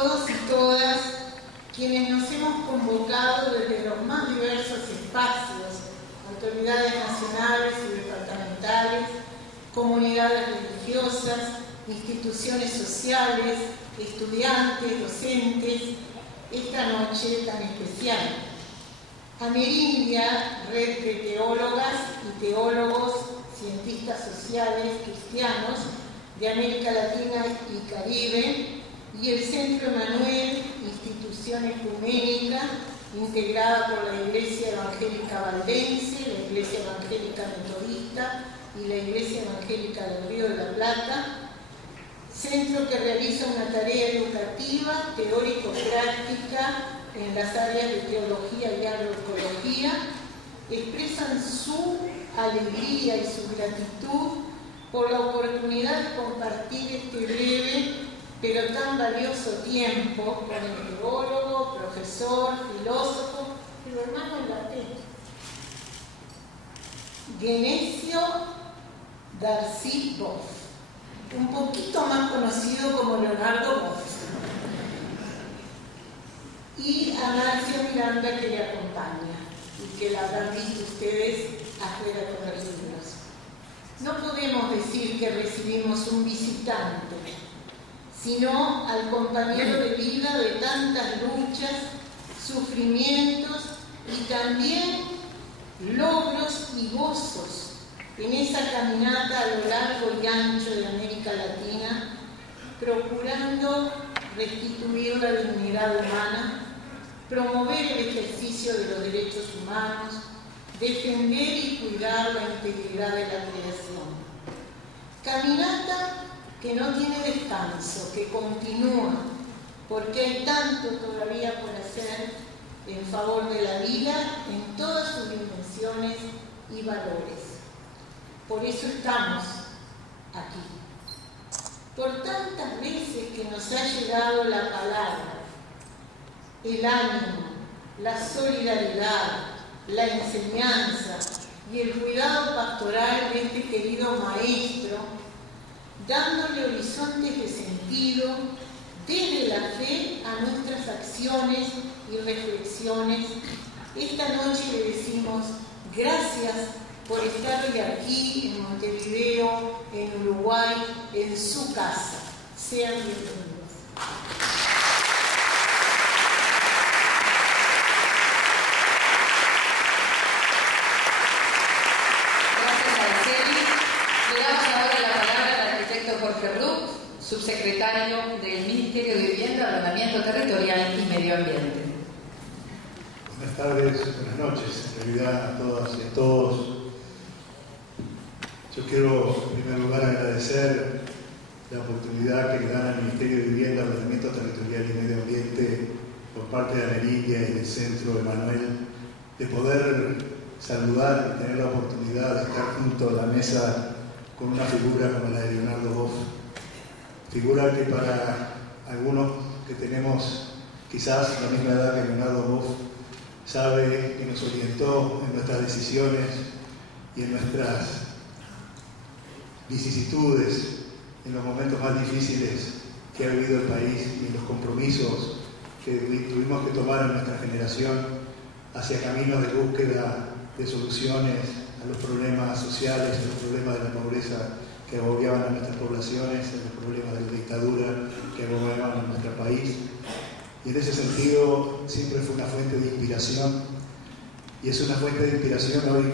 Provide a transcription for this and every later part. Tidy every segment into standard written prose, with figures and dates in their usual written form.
todos y todas quienes nos hemos convocado desde los más diversos espacios, autoridades nacionales y departamentales, comunidades religiosas, instituciones sociales, estudiantes, docentes, esta noche tan especial. Amerindia, red de teólogas y teólogos, cientistas sociales, cristianos de América Latina y Caribe, y el Centro Emanuel, institución ecuménica integrada por la Iglesia Evangélica Valdense, la Iglesia Evangélica Metodista y la Iglesia Evangélica del Río de la Plata, centro que realiza una tarea educativa, teórico-práctica en las áreas de teología y agroecología, expresan su alegría y su gratitud por la oportunidad de compartir este breve pero tan valioso tiempo con el teólogo, profesor, filósofo, pero hermano en latín, Genesio Darcy Boff, un poquito más conocido como Leonardo Boff, y a Marcia Miranda, que le acompaña y que la habrán visto ustedes afuera con los libros. No podemos decir que recibimos un visitante, sino al compañero de vida de tantas luchas, sufrimientos y también logros y gozos en esa caminata a lo largo y ancho de América Latina, procurando restituir la dignidad humana, promover el ejercicio de los derechos humanos, defender y cuidar la integridad de la creación. Caminata que no tiene descanso, que continúa, porque hay tanto todavía por hacer en favor de la vida en todas sus dimensiones y valores. Por eso estamos aquí. Por tantas veces que nos ha llegado la palabra, el ánimo, la solidaridad, la enseñanza y el cuidado pastoral de este querido maestro, dándole horizontes de sentido desde la fe a nuestras acciones y reflexiones, esta noche le decimos gracias por estar hoy aquí en Montevideo, en Uruguay, en su casa. Sean bienvenidos. Subsecretario del Ministerio de Vivienda, Ordenamiento Territorial y Medio Ambiente. Buenas tardes, buenas noches, en realidad a todas y a todos. Yo quiero en primer lugar agradecer la oportunidad que le dan al Ministerio de Vivienda, Ordenamiento Territorial y Medio Ambiente por parte de Amerindia y del Centro Emanuel de poder saludar y tener la oportunidad de estar junto a la mesa con una figura como la de Leonardo Boff. Figura que para algunos que tenemos quizás la misma edad que Leonardo Boff, sabe que nos orientó en nuestras decisiones y en nuestras vicisitudes, en los momentos más difíciles que ha vivido el país y en los compromisos que tuvimos que tomar en nuestra generación hacia caminos de búsqueda de soluciones a los problemas sociales, a los problemas de la pobreza que agobiaban a nuestras poblaciones, a los problemas de la dictadura que agobiaban a nuestro país. Y en ese sentido siempre fue una fuente de inspiración, y es una fuente de inspiración hoy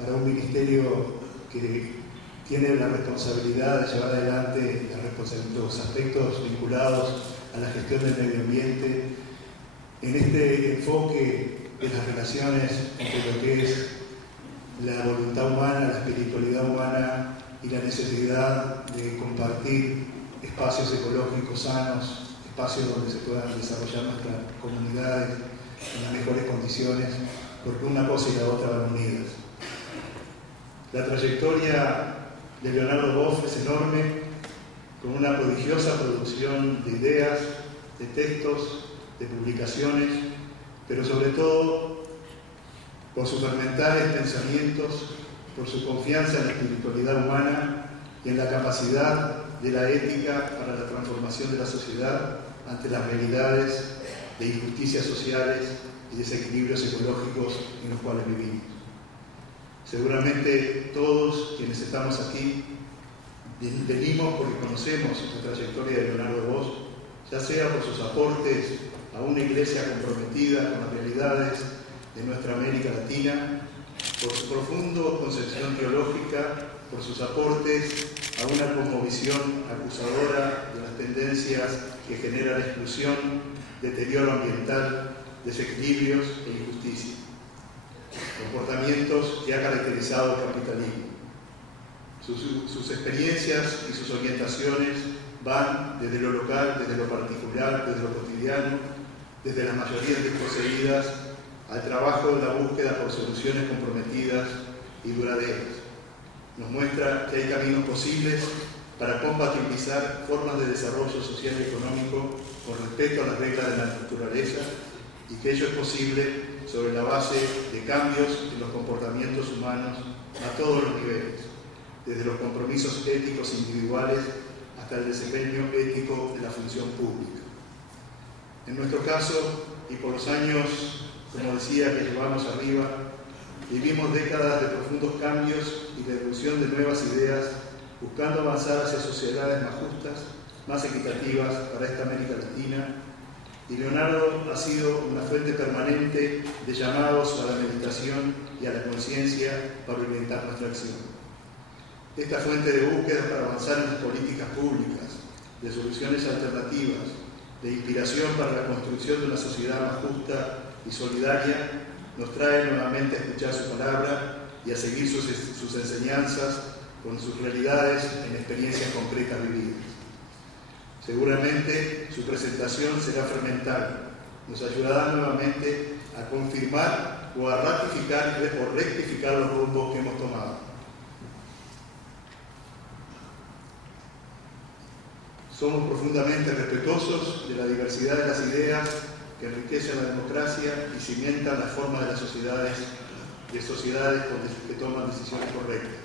para un ministerio que tiene la responsabilidad de llevar adelante los aspectos vinculados a la gestión del medio ambiente, en este enfoque de las relaciones entre lo que es la voluntad humana, la espiritualidad humana y la necesidad de compartir espacios ecológicos sanos, espacios donde se puedan desarrollar nuestras comunidades en las mejores condiciones, porque una cosa y la otra van unidas. La trayectoria de Leonardo Boff es enorme, con una prodigiosa producción de ideas, de textos, de publicaciones, pero sobre todo por sus fermentares pensamientos, por su confianza en la espiritualidad humana y en la capacidad de la ética para la transformación de la sociedad, ante las realidades de injusticias sociales y desequilibrios ecológicos en los cuales vivimos. Seguramente todos quienes estamos aquí venimos porque conocemos la trayectoria de Leonardo Bosch, ya sea por sus aportes a una iglesia comprometida con las realidades de nuestra América Latina, por su profunda concepción teológica, por sus aportes a una cosmovisión acusadora de las tendencias que generan exclusión, deterioro ambiental, desequilibrios e injusticia. Comportamientos que ha caracterizado el capitalismo. Sus experiencias y sus orientaciones van desde lo local, desde lo particular, desde lo cotidiano, desde las mayorías desposeídas, al trabajo de la búsqueda por soluciones comprometidas y duraderas. Nos muestra que hay caminos posibles para compatibilizar formas de desarrollo social y económico con respeto a las reglas de la naturaleza y que ello es posible sobre la base de cambios en los comportamientos humanos a todos los niveles, desde los compromisos éticos individuales hasta el desempeño ético de la función pública. En nuestro caso, y por los años, como decía, que llevamos arriba, vivimos décadas de profundos cambios y de evolución de nuevas ideas, buscando avanzar hacia sociedades más justas, más equitativas para esta América Latina, y Leonardo ha sido una fuente permanente de llamados a la meditación y a la conciencia para orientar nuestra acción. Esta fuente de búsqueda para avanzar en las políticas públicas, de soluciones alternativas, de inspiración para la construcción de una sociedad más justa y solidaria, nos trae nuevamente a escuchar su palabra y a seguir sus enseñanzas con sus realidades en experiencias concretas vividas. Seguramente su presentación será fermental, nos ayudará nuevamente a confirmar o a ratificar o rectificar los rumbos que hemos tomado. Somos profundamente respetuosos de la diversidad de las ideas que enriquecen la democracia y cimentan la forma de las sociedades que toman decisiones correctas.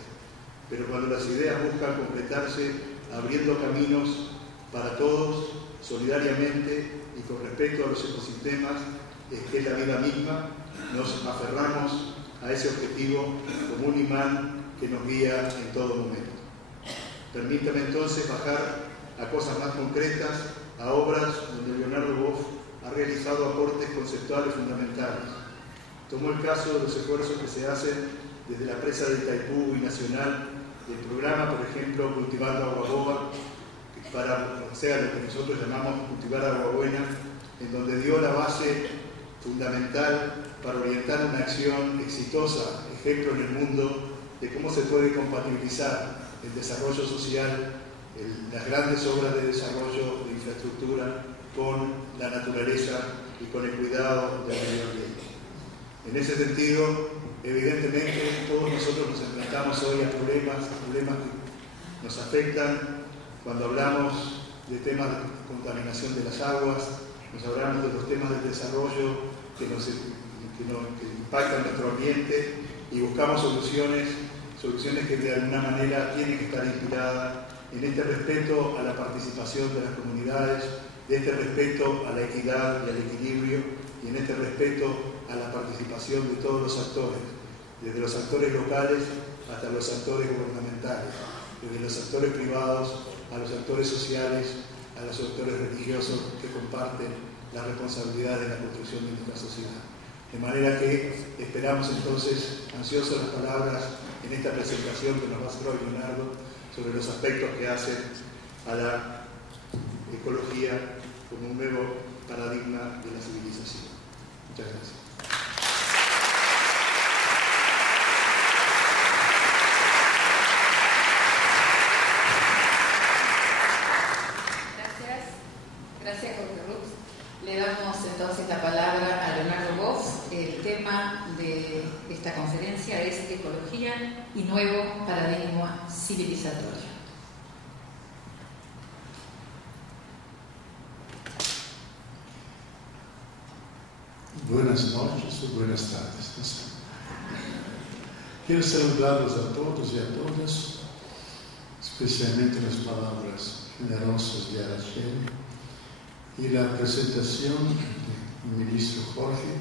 Pero cuando las ideas buscan completarse abriendo caminos para todos, solidariamente y con respeto a los ecosistemas, que es la vida misma, nos aferramos a ese objetivo como un imán que nos guía en todo momento. Permítame entonces bajar a cosas más concretas, a obras donde Leonardo Bosch ha realizado aportes conceptuales fundamentales. Tomó el caso de los esfuerzos que se hacen desde la presa de Itaipú y Nacional, el programa, por ejemplo, Cultivando Agua Boba, para hacer lo que nosotros llamamos cultivar agua buena, en donde dio la base fundamental para orientar una acción exitosa, ejemplo en el mundo, de cómo se puede compatibilizar el desarrollo social, las grandes obras de desarrollo de infraestructura con la naturaleza y con el cuidado del medio ambiente. En ese sentido, evidentemente, todos nosotros nos enfrentamos hoy a problemas que nos afectan cuando hablamos de temas de contaminación de las aguas, nos hablamos de los temas del desarrollo que impactan nuestro ambiente y buscamos soluciones que de alguna manera tienen que estar inspiradas en este respeto a la participación de las comunidades, de este respeto a la equidad y al equilibrio y en este respeto a la participación de todos los actores, desde los actores locales hasta los actores gubernamentales, desde los actores privados a los actores sociales, a los actores religiosos que comparten la responsabilidad de la construcción de nuestra sociedad. De manera que esperamos entonces ansiosos las palabras en esta presentación que nos va a hacer hoy Leonardo sobre los aspectos que hacen a la ecología como un nuevo paradigma de la civilización. Muchas gracias. Gracias, Jorge Rux. Le damos entonces la palabra a Leonardo Bosch. El tema de esta conferencia es Ecología y Nuevo Paradigma Civilizatorio. Buenas noches o buenas tardes. Quiero saludarlos a todos y a todas, especialmente las palabras generosas de Araceli, y la presentación del ministro Jorge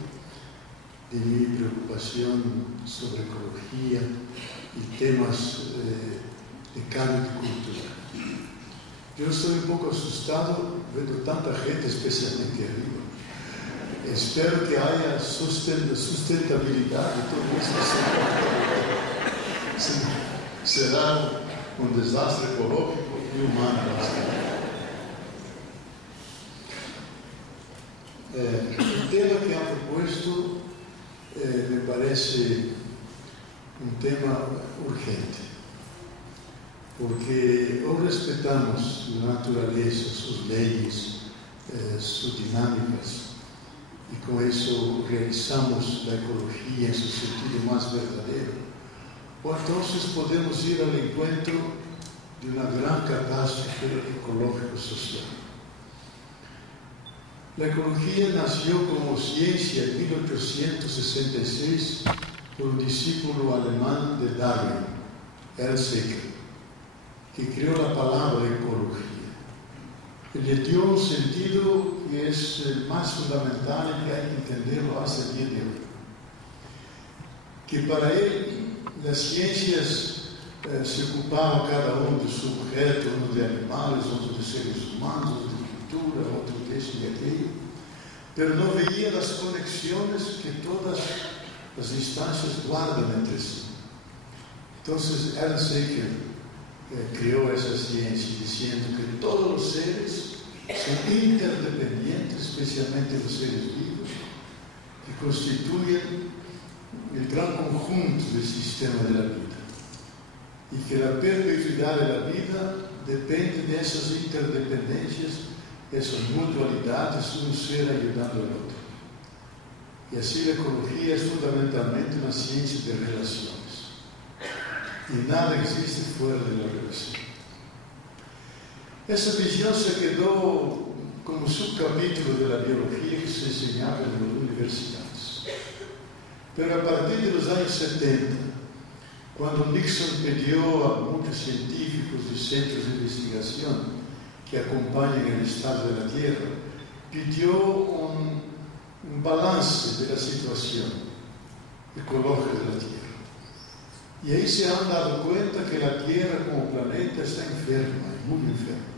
de mi preocupación sobre ecología y temas de cambio de cultura. Yo estoy un poco asustado viendo tanta gente, especialmente arriba. Espero que haya sustentabilidad de todo esto. Será un desastre ecológico y humano. El tema que han propuesto me parece un tema urgente, porque o respetamos la naturaleza, sus leyes, sus dinámicas, y con eso realizamos la ecología en su sentido más verdadero, o entonces podemos ir al encuentro de una gran catástrofe ecológico-social. La ecología nació como ciencia en 1866 por un discípulo alemán de Darwin, Ernst Haeckel, que creó la palabra ecología. Y le dio un sentido que es el más fundamental y que hay que entenderlo hasta el día de hoy. Que para él las ciencias se ocupaban cada uno de su objeto, uno de animales, otro de seres humanos, de cultura, otro de eso y aquello, pero no veía las conexiones que todas las instancias guardan entre sí. Entonces Ernst Haeckel creó esa ciencia diciendo que todos los seres son interdependientes, especialmente los seres vivos, que constituyen el gran conjunto del sistema de la vida, y que la perpetuidad de la vida depende de esas interdependencias, esas mutualidades, un ser ayudando al otro. Y así la ecología es fundamentalmente una ciencia de relaciones. Y nada existe fuera de la relación. Esa visión se quedó como subcapítulo de la biología que se enseñaba en las universidades. Pero a partir de los años 70, cuando Nixon pidió a muchos científicos y centros de investigación que acompañen el estado de la Tierra, pidió un balance de la situación ecológica de la Tierra. Y ahí se han dado cuenta que la Tierra como planeta está enferma, muy enferma.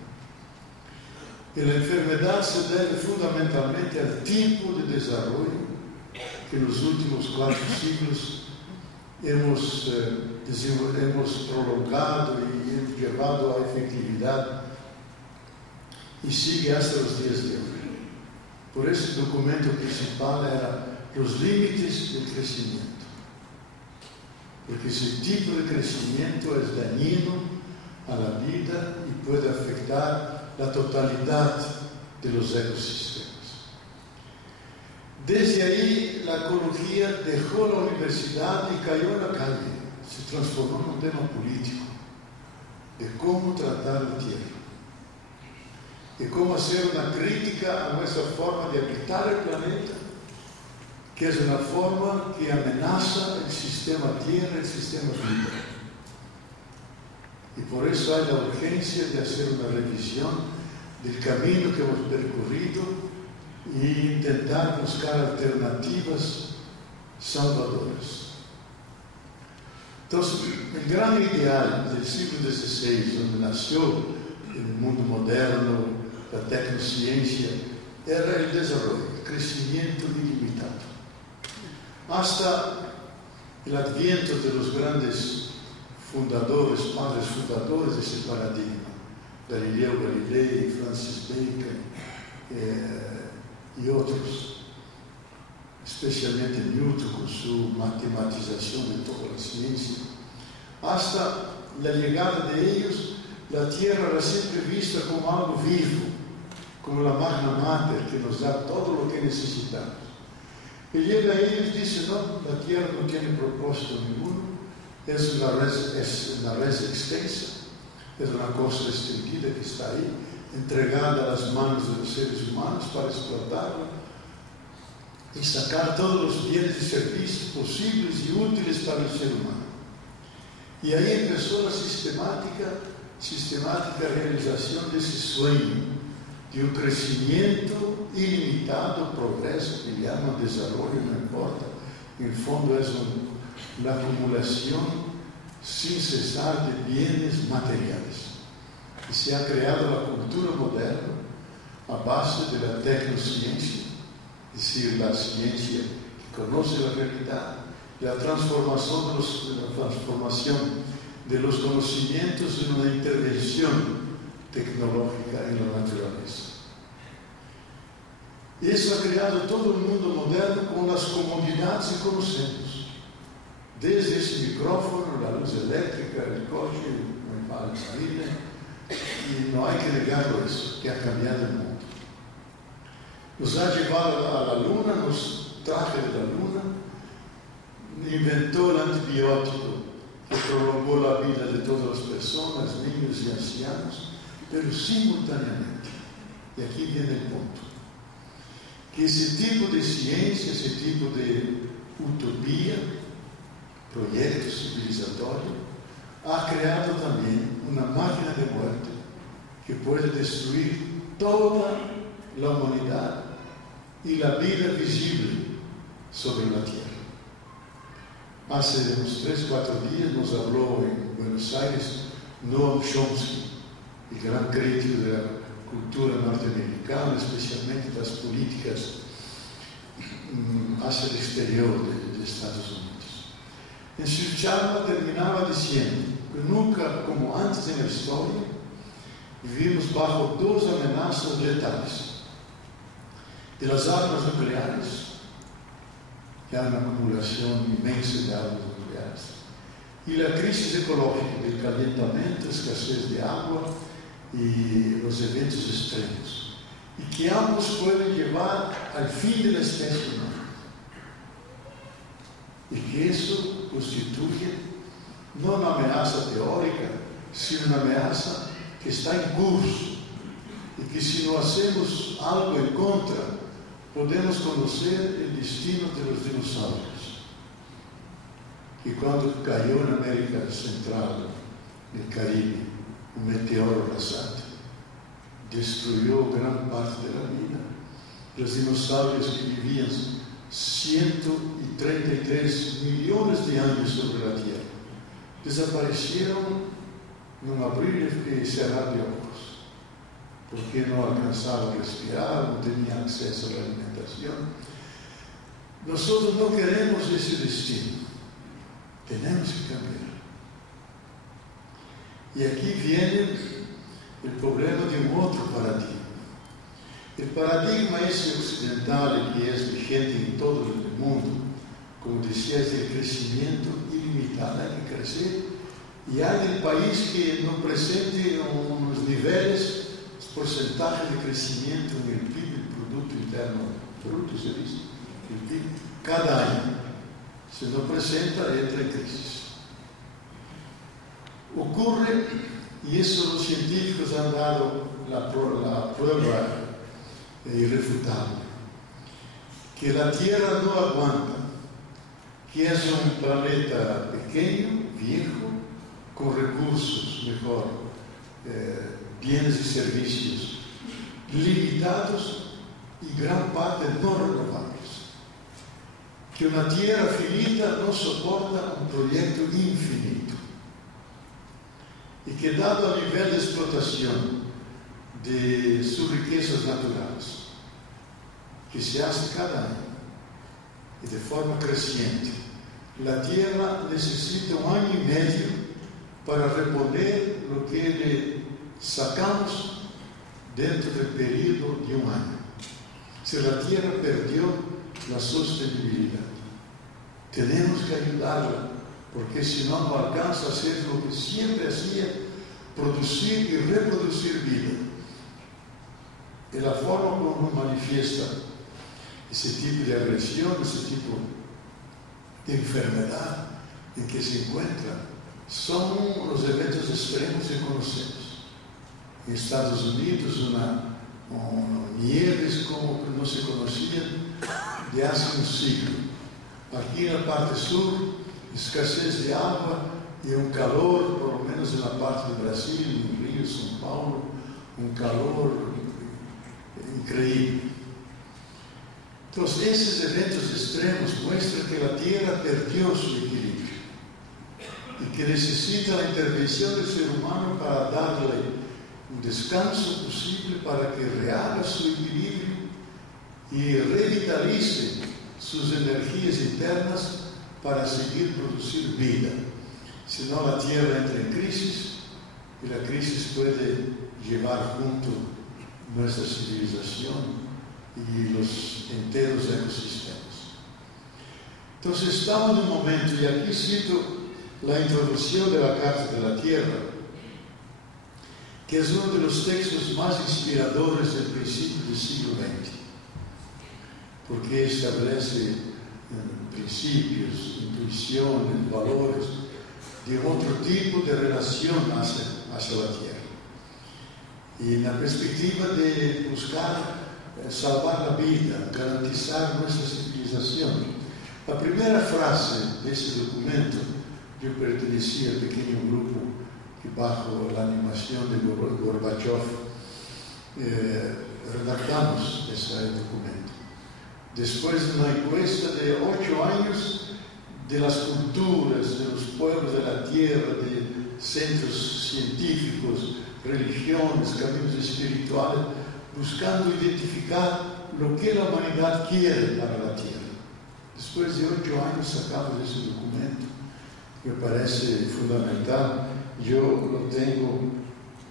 Y la enfermedad se debe fundamentalmente al tipo de desarrollo que en los últimos 4 siglos hemos prolongado y hemos llevado a efectividad y sigue hasta los días de hoy. Por eso el documento principal era los límites del crecimiento. Porque ese tipo de crecimiento es dañino a la vida y puede afectar la totalidad de los ecosistemas. Desde ahí la ecología dejó la universidad y cayó en la calle, se transformó en un tema político de cómo tratar la tierra, de cómo hacer una crítica a nuestra forma de habitar el planeta, que es una forma que amenaza el sistema tierra, el sistema vida. Y por eso hay la urgencia de hacer una revisión del camino que hemos percorrido e intentar buscar alternativas salvadoras. Entonces, el gran ideal del siglo XVI, donde nació el mundo moderno, la tecnociencia, era el desarrollo, el crecimiento ilimitado. Hasta el adviento de los grandes fundadores, padres fundadores de ese paradigma, Galileo Galilei, Francis Bacon y otros, especialmente Newton con su matematización de toda la ciencia. Hasta la llegada de ellos, la Tierra era siempre vista como algo vivo, como la magna mater que nos da todo lo que necesitamos. Y llega a ellos y dice, no, la Tierra no tiene propósito ninguno, es una res extensa, es una cosa extendida que está ahí, entregada a las manos de los seres humanos para explotarla y sacar todos los bienes y servicios posibles y útiles para el ser humano. Y ahí empezó la sistemática realización de ese sueño de un crecimiento ilimitado, progreso, que llaman desarrollo, no importa. En el fondo es una acumulación sin cesar de bienes materiales. Y se ha creado la cultura moderna a base de la tecnociencia, es decir, la ciencia que conoce la realidad, la transformación de los conocimientos en una intervención tecnológica en la naturaleza. Eso ha creado todo el mundo moderno con las comodidades que conocemos. Desde ese micrófono, la luz eléctrica, el coche, el marine, y no hay que negarlo eso, que ha cambiado el mundo. Nos ha llevado a la luna, nos traje de la luna, inventó el antibiótico que prolongó la vida de todas las personas, niños y ancianos, pero simultáneamente, y aquí viene el punto, que ese tipo de ciencia, ese tipo de utopía, proyecto civilizatorio, ha creado también una máquina de muerte que puede destruir toda la humanidad y la vida visible sobre la tierra. Hace unos 3 o 4 días nos habló en Buenos Aires Noam Chomsky, el gran crítico de la cultura norteamericana, especialmente las políticas hacia el exterior de Estados Unidos. En su charla terminaba diciendo que nunca, como antes en la historia, vivimos bajo 2 amenazas letales: de las armas nucleares, que hay una acumulación inmensa de armas nucleares, y la crisis ecológica, del calentamiento, escasez de agua y los eventos extremos, y que ambos pueden llevar al fin de la especie humana, y que eso constituye no una amenaza teórica, sino una amenaza que está en curso, y que si no hacemos algo en contra, podemos conocer el destino de los dinosaurios. Y cuando cayó en América Central, en el Caribe, un meteoro rasante, destruyó gran parte de la vida. Los dinosaurios que vivían 133 millones de años sobre la Tierra desaparecieron en un abrir y cerrar de ojos, porque no alcanzaban a respirar, no tenían acceso a la alimentación. Nosotros no queremos ese destino, tenemos que cambiar. Y aquí viene el problema de un otro paradigma. El paradigma ese occidental que es vigente en todo el mundo, como decía, es el crecimiento ilimitado. Hay que crecer, y hay el país que no presente unos niveles, porcentajes de crecimiento en el PIB, el Producto Interno Bruto, se dice, el PIB, cada año. Si no presenta, entra en crisis. Ocurre, y eso los científicos han dado la prueba irrefutable, que la Tierra no aguanta, que es un planeta pequeño, viejo, con recursos, mejor, bienes y servicios limitados y gran parte no renovables. Que una tierra finita no soporta un proyecto infinito. Y que dado el nivel de explotación de sus riquezas naturales, que se hace cada año y de forma creciente, la tierra necesita 1 año y medio para reponer lo que le sacamos dentro del periodo de 1 año. Si la tierra perdió la sostenibilidad, tenemos que ayudarla, porque si no, no alcanza a hacer lo que siempre hacía, producir y reproducir vida. De la forma como manifiesta ese tipo de agresión, ese tipo de enfermedad en que se encuentra, son los eventos extremos que conocemos. En Estados Unidos, nieves como que no se conocían de hace un siglo. Aquí en la parte sur, escasez de agua y un calor, por lo menos en la parte de Brasil, en Río, São Paulo, un calor increíble. Entonces, esos eventos extremos muestran que la Tierra perdió su equilibrio y que necesita la intervención del ser humano para darle un descanso posible para que rehaga su equilibrio y revitalice sus energías internas para seguir producir vida. Si no, la Tierra entra en crisis y la crisis puede llevar junto nuestra civilización y los enteros ecosistemas. Entonces estamos en un momento, y aquí cito la introducción de la Carta de la Tierra, que es uno de los textos más inspiradores del principio del siglo XX, porque establece principios, intuiciones, valores de otro tipo de relación hacia la Tierra. Y en la perspectiva de buscar salvar la vida, garantizar nuestra civilización. La primera frase de ese documento, yo pertenecía al pequeño grupo que bajo la animación de Gorbachev redactamos ese documento. Después de una encuesta de 8 años de las culturas, de los pueblos de la tierra, de centros científicos, religiones, caminos espirituales, buscando identificar lo que la humanidad quiere para la tierra. Después de 8 años sacamos ese documento, que me parece fundamental. Yo lo tengo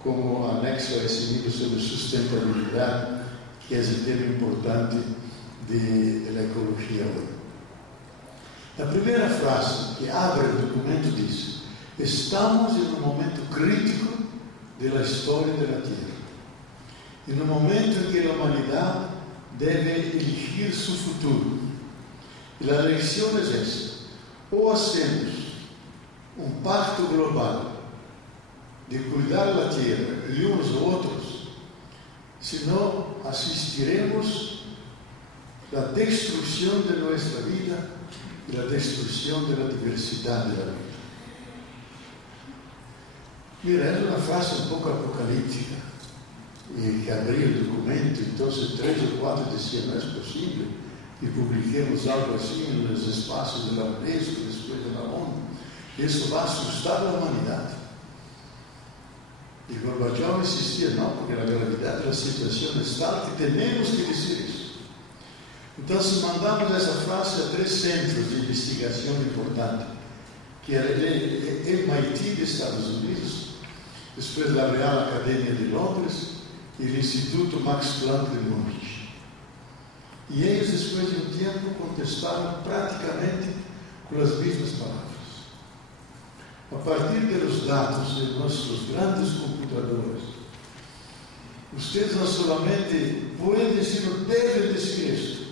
como anexo a ese libro sobre sustentabilidad, que es el tema importante de la ecología hoy. La primera frase que abre el documento dice: estamos en un momento crítico de la historia de la Tierra, en un momento en que la humanidad debe elegir su futuro. Y la elección es esa: o hacemos un pacto global de cuidar la Tierra y unos a otros, sino asistiremos a la destrucción de nuestra vida y la destrucción de la diversidad de la vida. Mira, es una frase un poco apocalíptica, que abría el documento, entonces 3 o 4 decían: no es posible que publiquemos algo así en los espacios de la UNESCO, después de la ONU, eso va a asustar a la humanidad. Y Gorbachev insistía: no, porque la gravedad de la situación es tal que tenemos que decir eso. Entonces mandamos esa frase a 3 centros de investigación importantes, que era el MIT de Estados Unidos, después la Real Academia de Londres y el Instituto Max Planck de Múnich. Y ellos, después de un tiempo, contestaron prácticamente con las mismas palabras. A partir de los datos de nuestros grandes computadores, ustedes no solamente pueden, sino deben decir esto,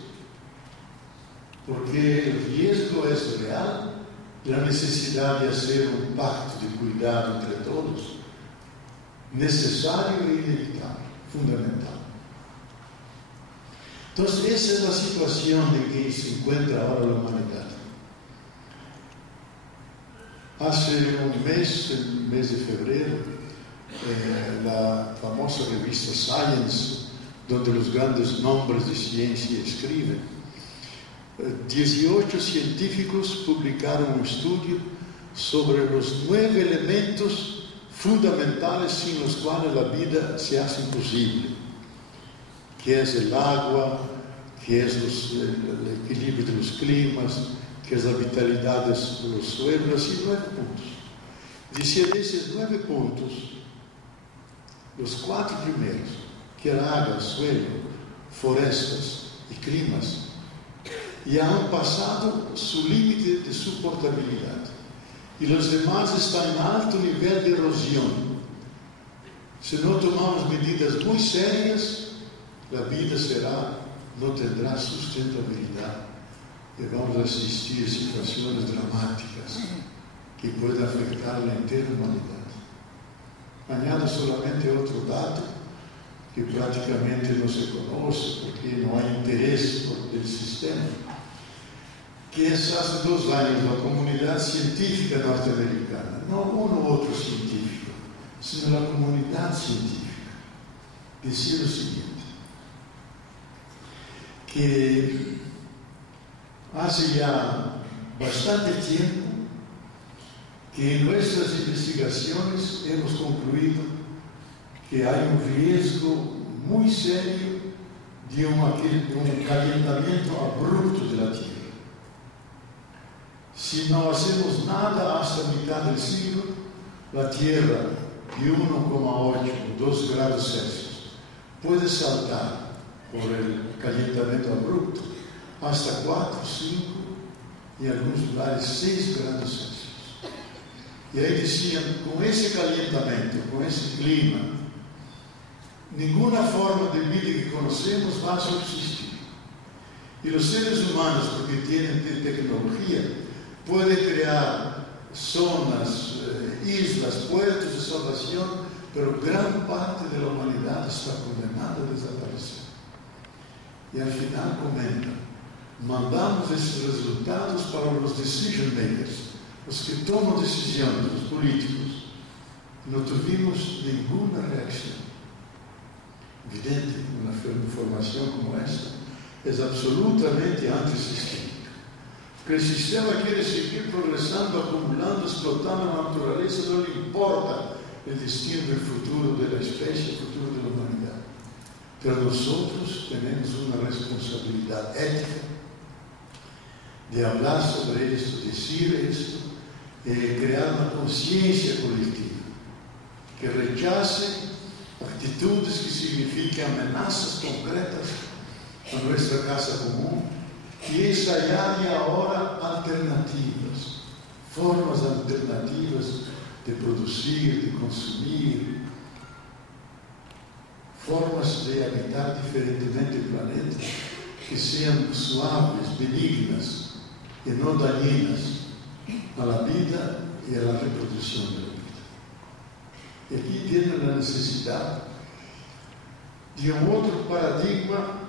porque el riesgo es real, la necesidad de hacer un pacto de cuidado entre todos, necesario e inevitable, fundamental. Entonces, esa es la situación en que se encuentra ahora la humanidad. Hace un mes, el mes de febrero, la famosa revista Science, donde los grandes nombres de ciencia escriben, 18 científicos publicaron un estudio sobre los 9 elementos fundamentales sin los cuales la vida se hace imposible, que es el agua, que es el equilibrio de los climas, que es la vitalidad de los suelos, y 9 puntos. Decía de esos 9 puntos, los 4 primeros, que eran agua, suelo, florestas y climas, ya han pasado su límite de soportabilidad, y los demás están en alto nivel de erosión. Si no tomamos medidas muy serias, la vida no tendrá sustentabilidad y vamos a asistir a situaciones dramáticas que pueden afectar a la entera humanidad. Añado solamente otro dato que prácticamente no se conoce porque no hay interés del sistema, que es hace 2 años la comunidad científica norteamericana, no uno u otro científico, sino la comunidad científica, decía lo siguiente: que hace ya bastante tiempo que en nuestras investigaciones hemos concluido que hay un riesgo muy serio de un calentamiento abrupto de la Tierra. Si no hacemos nada hasta mitad del siglo, la Tierra de 1,8 o 2 grados Celsius puede saltar por el calentamiento abrupto hasta 4, 5 y en algunos lugares 6 grados Celsius. Y ahí decían, con ese calentamiento, con ese clima, ninguna forma de vida que conocemos va a subsistir. Y los seres humanos, porque tienen tecnología, pueden crear zonas, islas, puertos de salvación, pero gran parte de la humanidad está condenada a desaparecer. Y al final comentan, mandamos esses resultados para los decision makers, los que toman decisiones, los políticos. No tuvimos ninguna reacción. Evidente, una información como esta es absolutamente antisistémica. Porque el sistema quiere seguir progresando, acumulando, explotando la naturaleza, no le importa el destino del futuro de la especie, el futuro de la humanidad. Pero nosotros tenemos una responsabilidad ética de hablar sobre esto, decir esto, crear una conciencia colectiva que rechace actitudes que significan amenazas concretas a nuestra casa común y ensayar ahora alternativas, formas alternativas de producir, de consumir, formas de habitar diferentemente el planeta que sean suaves, benignas y no dañinas a la vida y a la reproducción de la vida. Y aquí tienen la necesidad de un otro paradigma,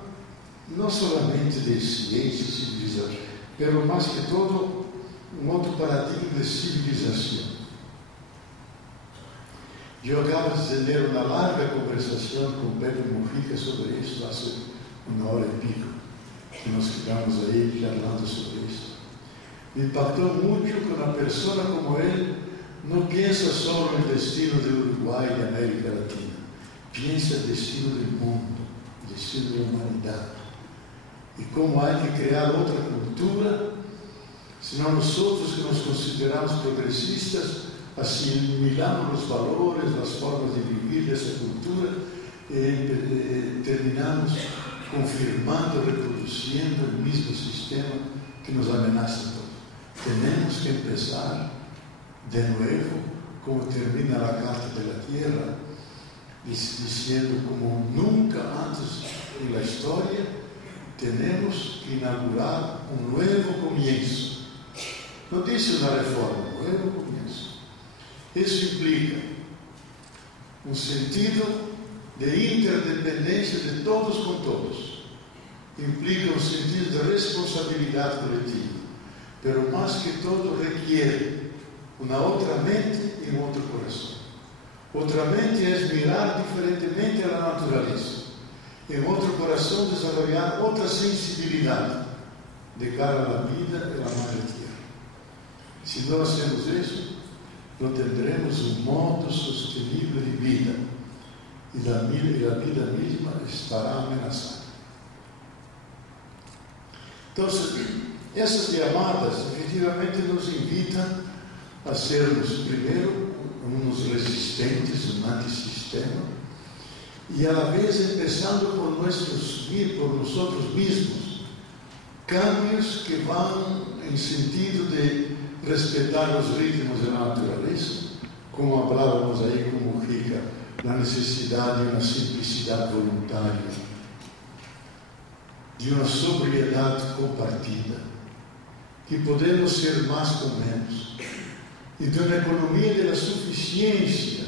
no solamente de ciencia y civilización, pero más que todo un otro paradigma de civilización. Yo acabo de tener una larga conversación con Pedro Mujica sobre esto hace 1 hora y pico, que nos quedamos ahí charlando sobre esto. Me impactó mucho que una persona como él no piensa solo en el destino de Uruguay y de América Latina, piensa en el destino del mundo, el destino de la humanidad. Y cómo hay que crear otra cultura, senão nosotros que nos consideramos progresistas, asimilamos los valores, las formas de vivir de esa cultura, terminamos confirmando, reproduciendo el mismo sistema que nos amenaza todo. Tenemos que empezar de nuevo, como termina la Carta de la Tierra, diciendo como nunca antes en la historia, tenemos que inaugurar un nuevo comienzo. No dice una reforma, un nuevo comienzo. Eso implica un sentido de interdependencia de todos con todos. Implica un sentido de responsabilidad colectiva. Pero más que todo requiere una otra mente y un otro corazón. Otra mente es mirar diferentemente a la naturaleza. En otro corazón desarrollar otra sensibilidad de cara a la vida de la madre tierra. Si no hacemos eso, no tendremos un modo sostenible de vida y la vida misma estará amenazada. Entonces, esas llamadas efectivamente nos invitan a sermos primero unos resistentes, un antisistema, y a la vez empezando por nosotros mismos, cambios que van en sentido de respetar los ritmos de la naturaleza, como hablábamos ahí con Mujica, la necesidad de una simplicidad voluntaria, de una sobriedad compartida, que podemos ser más con menos, y de una economía de la suficiencia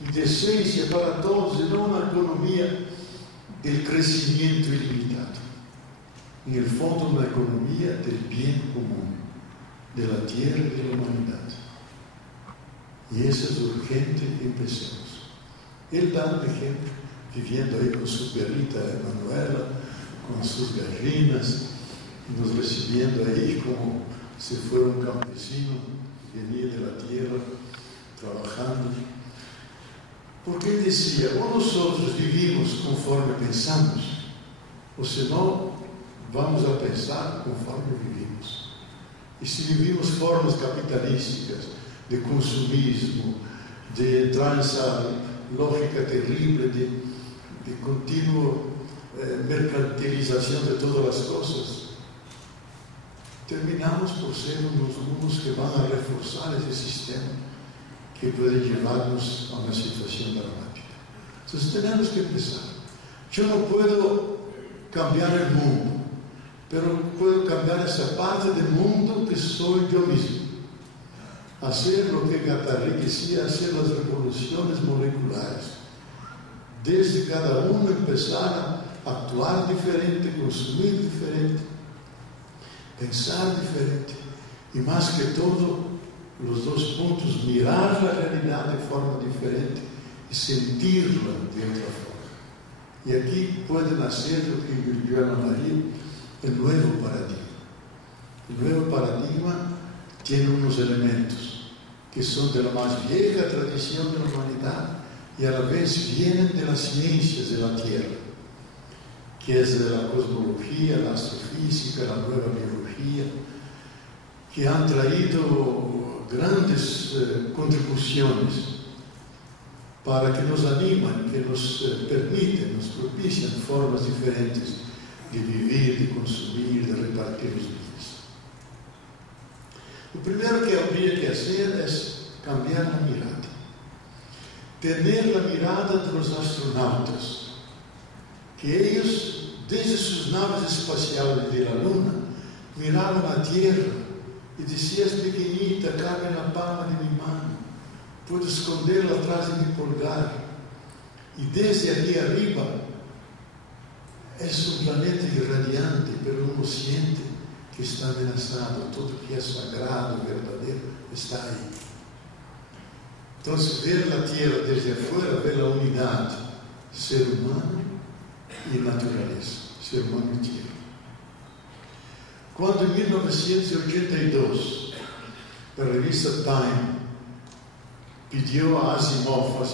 y decencia para todos, y no una economía del crecimiento ilimitado. En el fondo, una economía del bien común, de la tierra y de la humanidad. Y eso es urgente que empecemos. Él da un ejemplo, viviendo ahí con su perrita Emanuela, con sus gallinas, nos recibiendo ahí como si fuera un campesino que venía de la tierra, trabajando. Porque él decía, o nosotros vivimos conforme pensamos, o senão vamos a pensar conforme vivimos. E se vivimos formas capitalísticas de consumismo, de entrar nessa lógica terrível de contínua mercantilização de todas as coisas, terminamos por ser uns que vão a reforçar esse sistema que pode levar-nos a uma situação dramática. Então, temos que pensar. Eu não posso cambiar o mundo, mas posso cambiar essa parte do mundo que sou eu mesmo. Fazer o que Guattari dizia, fazer as revoluções moleculares. Desde cada um começar a actuar diferente, consumir diferente, pensar diferente. E mais que todo, os dois pontos, mirar a realidade de forma diferente e sentir-la de outra forma. E aqui pode nascer o que viviu Ana Maria, o novo paradigma. O novo paradigma tem uns elementos que são da mais velha tradição da humanidade e, a la vez, vêm das ciências da Terra, que é a cosmologia, a astrofísica, a nova biologia, que han traído grandes contribuições para que nos animem, que nos permitem, nos propiciam formas diferentes de viver, de consumir, de repartir os bens. O primeiro que habría que fazer é cambiar a mirada. Ter a mirada dos astronautas, que eles, desde suas naves espaciais da Luna, miravam a Terra e diziam: pequenita, cabe na palma de minha mão, puedo escondê-la atrás de meu polegar. E desde aqui arriba, é um planeta irradiante, pero não siente que está ameaçado. Tudo que é sagrado, verdadeiro, está aí. Então, ver a Terra desde fora, ver a unidade, ser humano e natureza, ser humano e Terra. Quando, em 1982, a revista Time pediu a Asimov é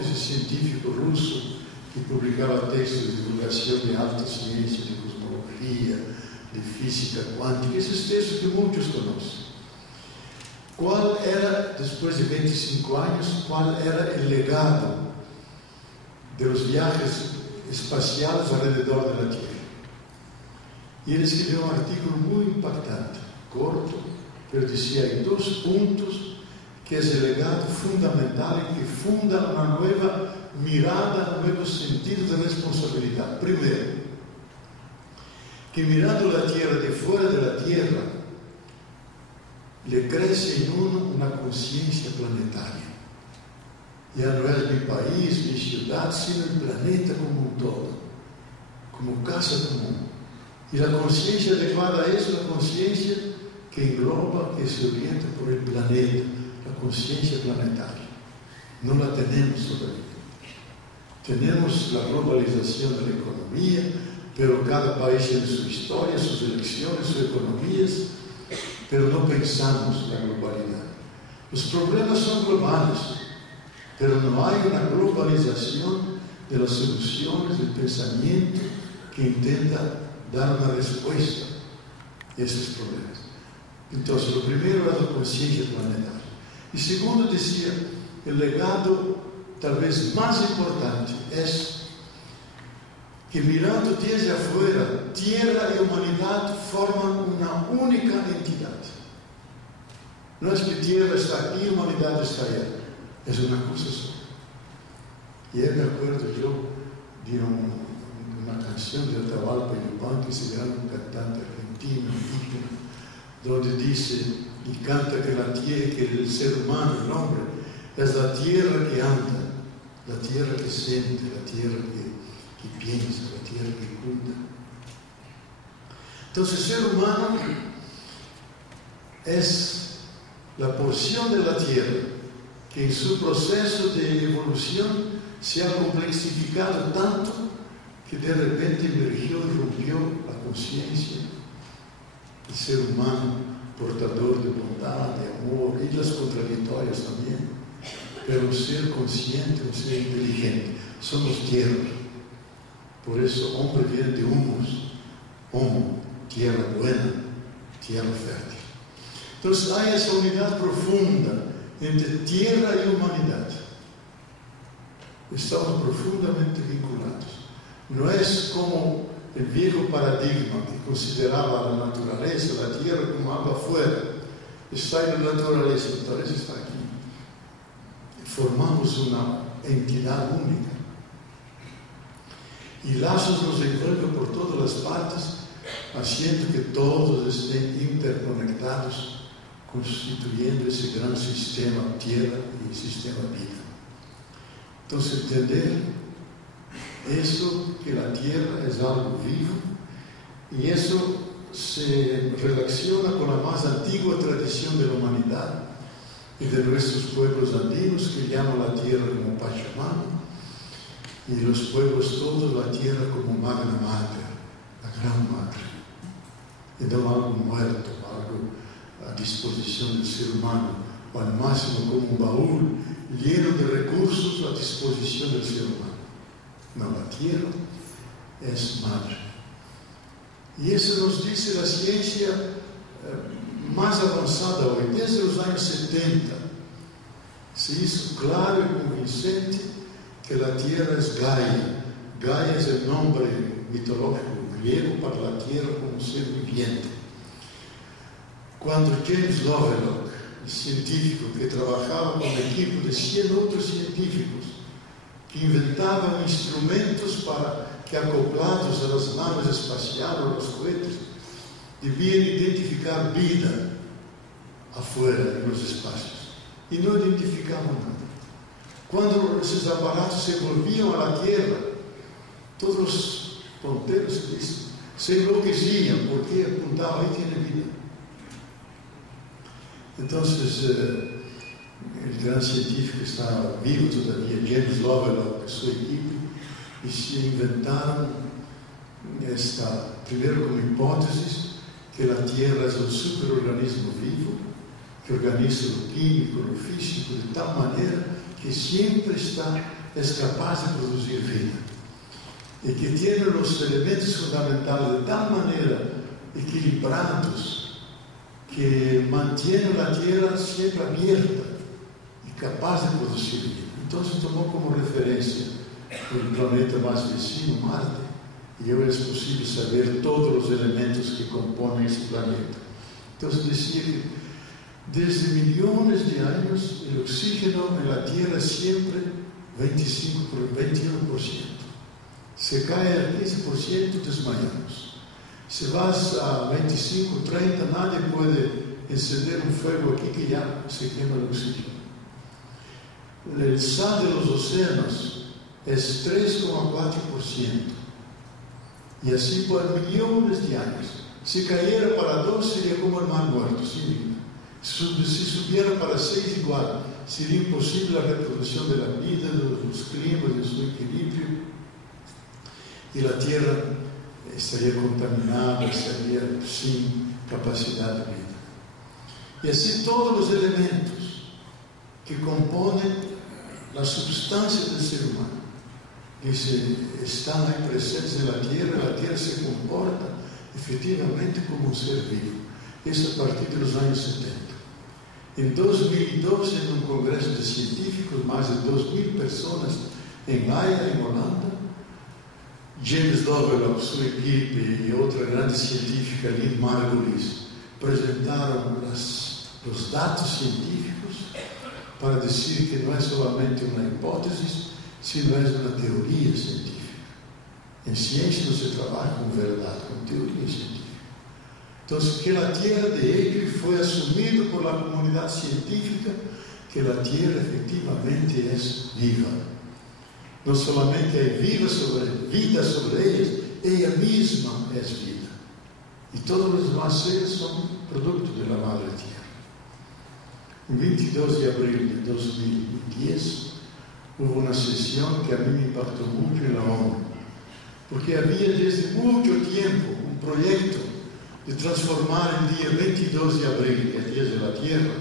esse científico russo que publicava textos de divulgação de alta ciência, de cosmologia, de física quântica, esses textos que muitos conhecem. Qual era, depois de 25 anos, qual era o legado dos viajes espaciais ao redor da Terra? E ele escreveu um artigo muito impactante, corto, pero dizia em 2 pontos que é o legado fundamental e que funda uma nova mirada, um novo sentido de responsabilidade. Primeiro, que mirando a Terra de fora da Terra, lhe cresce em uma consciência planetária. E não é meu país, minha cidade, sino o planeta como um todo, como casa comum. E a consciência adequada é a consciência que engloba, que se orienta por el planeta, a consciência planetária. Não a temos todavía. Temos a globalização da economia, pero cada país tem sua história, suas eleições, suas economias, pero não pensamos na globalidade. Os problemas são globais, pero não há uma globalização das soluções, do pensamento que entenda dar uma resposta a esses problemas. Então, o primeiro era a consciência planetária. E segundo, dizia, o legado talvez mais importante é que, mirando desde afuera, Terra e humanidade formam uma única entidade. Não é que Terra está aqui e humanidade está aí. É uma coisa só. E eu me acordo de uma canção de Atahualpa Yupanqui, que se grava um cantante argentino, onde diz e canta que a Terra, que o ser humano, o homem, é a Terra que anda, a Terra que sente, a Terra que pensa, a Terra que cuida. Então, o ser humano é a porção da Terra que, em seu processo de evolução, se ha complexificado tanto que de repente emergiu e rompeu a ser humano portador de bondad, de amor y las contradictorias también, pero un ser consciente, un ser inteligente. Somos tierra. Por eso, hombre viene de humus, homo, tierra buena, tierra fértil. Entonces, hay esa unidad profunda entre tierra y humanidad. Estamos profundamente vinculados. No es como el viejo paradigma que consideraba la naturaleza, la tierra como algo afuera. Está en la naturaleza está aquí. Formamos una entidad única. Y lazos nos envuelven por todas las partes, haciendo que todos estén interconectados, constituyendo ese gran sistema tierra y sistema vida. Entonces, entender eso, que la tierra es algo vivo, y eso se relaciona con la más antigua tradición de la humanidad y de nuestros pueblos andinos, que llaman la tierra como Pachamama, y los pueblos todos la tierra como Magna Mater, la gran madre, y no algo muerto, algo a disposición del ser humano, o al máximo como un baúl lleno de recursos a disposición del ser humano. No, la tierra es madre. Y eso nos dice la ciencia más avanzada hoy. Desde los años 70 se hizo claro y convincente que la tierra es Gaia. Gaia es el nombre mitológico griego para la tierra como ser viviente. Cuando James Lovelock, el científico que trabajaba con un equipo de 100 otros científicos, que inventaban instrumentos para que, acoplados a las naves espaciales o los cohetes, debían identificar vida afuera en los espacios. Y no identificaban nada. Cuando esos aparatos se volvían a la Tierra, todos los ponteros se enloquecían porque apuntaban, ahí tiene vida. Entonces, el gran científico está vivo todavía, James Lovelock, y su equipo, y se inventaron primero como hipótesis, que la Tierra es un superorganismo vivo, que organiza lo químico, lo físico, de tal manera que siempre es capaz de producir vida. Y que tiene los elementos fundamentales de tal manera equilibrados, que mantiene la Tierra siempre abierta y capaz de producir vida. Entonces tomó como referencia el planeta más vecino, Marte, y hoy es posible saber todos los elementos que componen ese planeta. Entonces decía que desde millones de años el oxígeno en la Tierra es siempre 21%. Se cae al 15%, desmayamos. Si vas a 25, 30, nadie puede encender un fuego aquí que ya se quema el oxígeno. El sal de los océanos es 3,4%. Y así por millones de años. Si cayera para 2 sería como el mar muerto, sin vida. Si subiera para 6 igual, sería imposible la reproducción de la vida, de los climas, de su equilibrio. Y la Tierra estaría contaminada, estaría sin capacidad de vida. Y así todos los elementos que componen la sustancia del ser humano, que están ahí presentes en la Tierra se comporta efectivamente como un ser vivo. Eso a partir de los años 70. En 2012, en un congreso de científicos, más de 2.000 personas en Haia, en Holanda, James Lovelock, su equipo y otra gran científica, Lynn Margulis, presentaron los datos científicos para decir que no es solamente una hipótesis, sino es una teoría científica. En ciencia no se trabaja con verdad, con teoría científica. Entonces, que la Tierra de ellos fue asumido por la comunidad científica, que la Tierra efectivamente es viva. No solamente hay vida sobre ella misma es vida. Y todos los demás seres son productos de la Madre Tierra. El 22 de abril de 2010 hubo una sesión que a mí me impactó mucho en la ONU, porque había desde mucho tiempo un proyecto de transformar el día 22 de abril, el Día de la Tierra,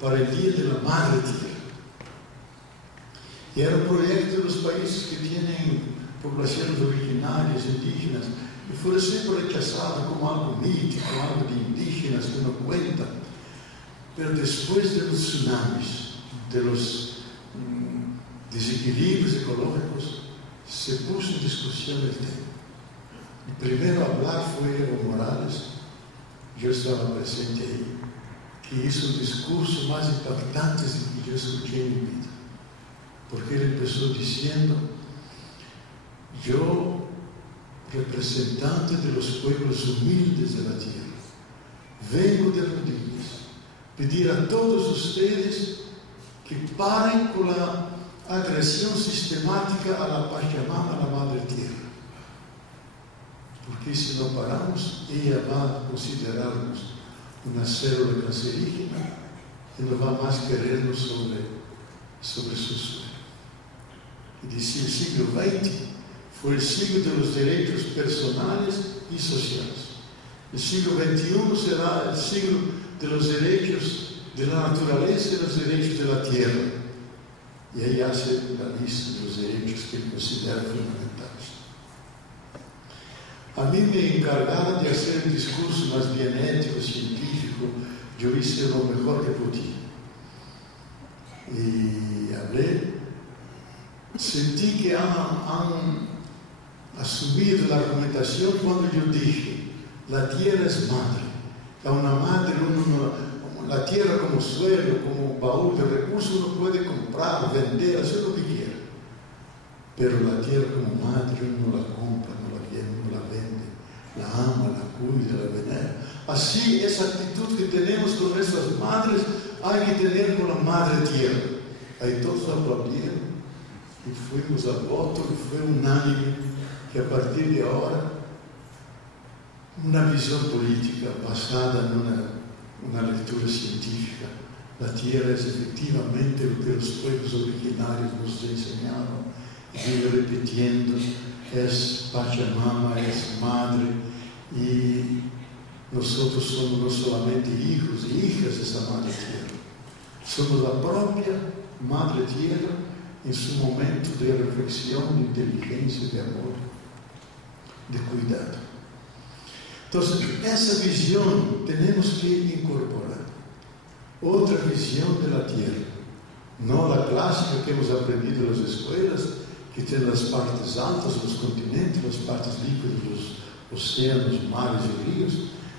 para el Día de la Madre Tierra. Y era un proyecto de los países que tienen poblaciones originarias, indígenas, y fue siempre rechazado como algo mítico, algo de indígenas que no cuenta. Pero después de los tsunamis, de los desequilibrios ecológicos, se puso en discusión el tema. El primero a hablar fue Evo Morales, yo estaba presente ahí, que hizo el discurso más impactante que yo escuché en mi vida. Porque él empezó diciendo: yo, representante de los pueblos humildes de la tierra, vengo de rodillas pedir a todos ustedes que paren con la agresión sistemática a la Pachamama, a la Madre Tierra. Porque si no paramos, ella va a considerarnos una célula cancerígena y no va más a querernos sobre su suelo. Y decía, el siglo XX fue el siglo de los derechos personales y sociales. El siglo XXI será el siglo de los derechos de la naturaleza y los derechos de la tierra. Y ahí hace la lista de los derechos que considera fundamentales. A mí me encargaron de hacer el discurso más bien ético, científico. Yo hice lo mejor que podía. Y hablé. Sentí que han asumido la argumentación cuando yo dije: la tierra es madre. A una madre, la tierra como suelo, como un baúl de recursos, uno puede comprar, vender, hacer lo que quiera. Pero la tierra como madre, uno la compra, uno la vende, la ama, la cuida, la venera. Así, esa actitud que tenemos con nuestras madres, hay que tener con la madre tierra. Ahí todos aplaudieron y fuimos al voto y fue unánime que a partir de ahora una visión política basada en una lectura científica. La tierra es efectivamente lo que los pueblos originarios nos enseñaron, y repitiendo, es Pachamama, es madre, y nosotros somos no solamente hijos y hijas de esa madre tierra, somos la propia madre tierra en su momento de reflexión, de inteligencia, de amor, de cuidado. Entonces, esa visión tenemos que incorporar. Otra visión de la tierra, no la clásica que hemos aprendido en las escuelas, que tiene las partes altas, los continentes, las partes líquidas, los océanos, mares y ríos.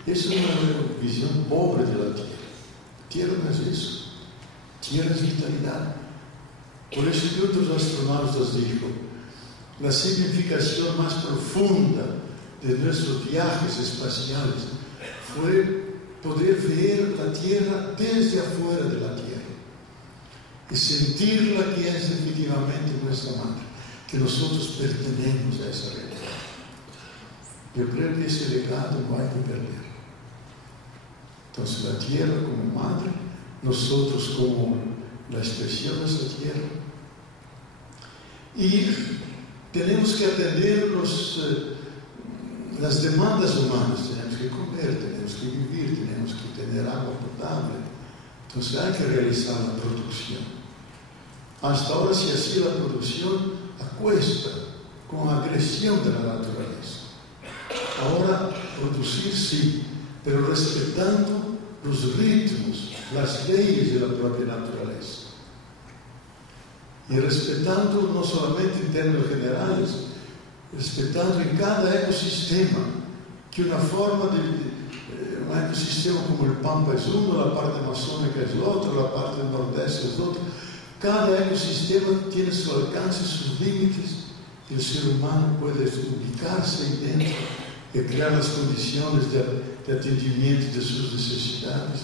Esa es una visión pobre de la tierra. Tierra no es eso. Tierra es vitalidad. Por eso que otros astronautas dijo, la significación más profunda de nuestros viajes espaciales fue poder ver la Tierra desde afuera de la Tierra y sentirla que es definitivamente nuestra madre, que nosotros pertenecemos a esa realidad. Yo creo que ese legado no hay que perder. Entonces la Tierra como madre, nosotros como la expresión de esa Tierra, y tenemos que atender las demandas humanas. Tenemos que comer, tenemos que vivir, tenemos que tener agua potable. Entonces hay que realizar la producción. Hasta ahora se hacía la producción a cuesta, con agresión de la naturaleza. Ahora producir sí, pero respetando los ritmos, las leyes de la propia naturaleza. Y respetando no solamente en términos generales, respetando en cada ecosistema, que una forma un ecosistema como el Pampa es uno, la parte amazónica es otro, la parte del nordeste es otro. Cada ecosistema tiene su alcance, sus límites, y el ser humano puede ubicarse ahí dentro y crear las condiciones de atendimiento de sus necesidades,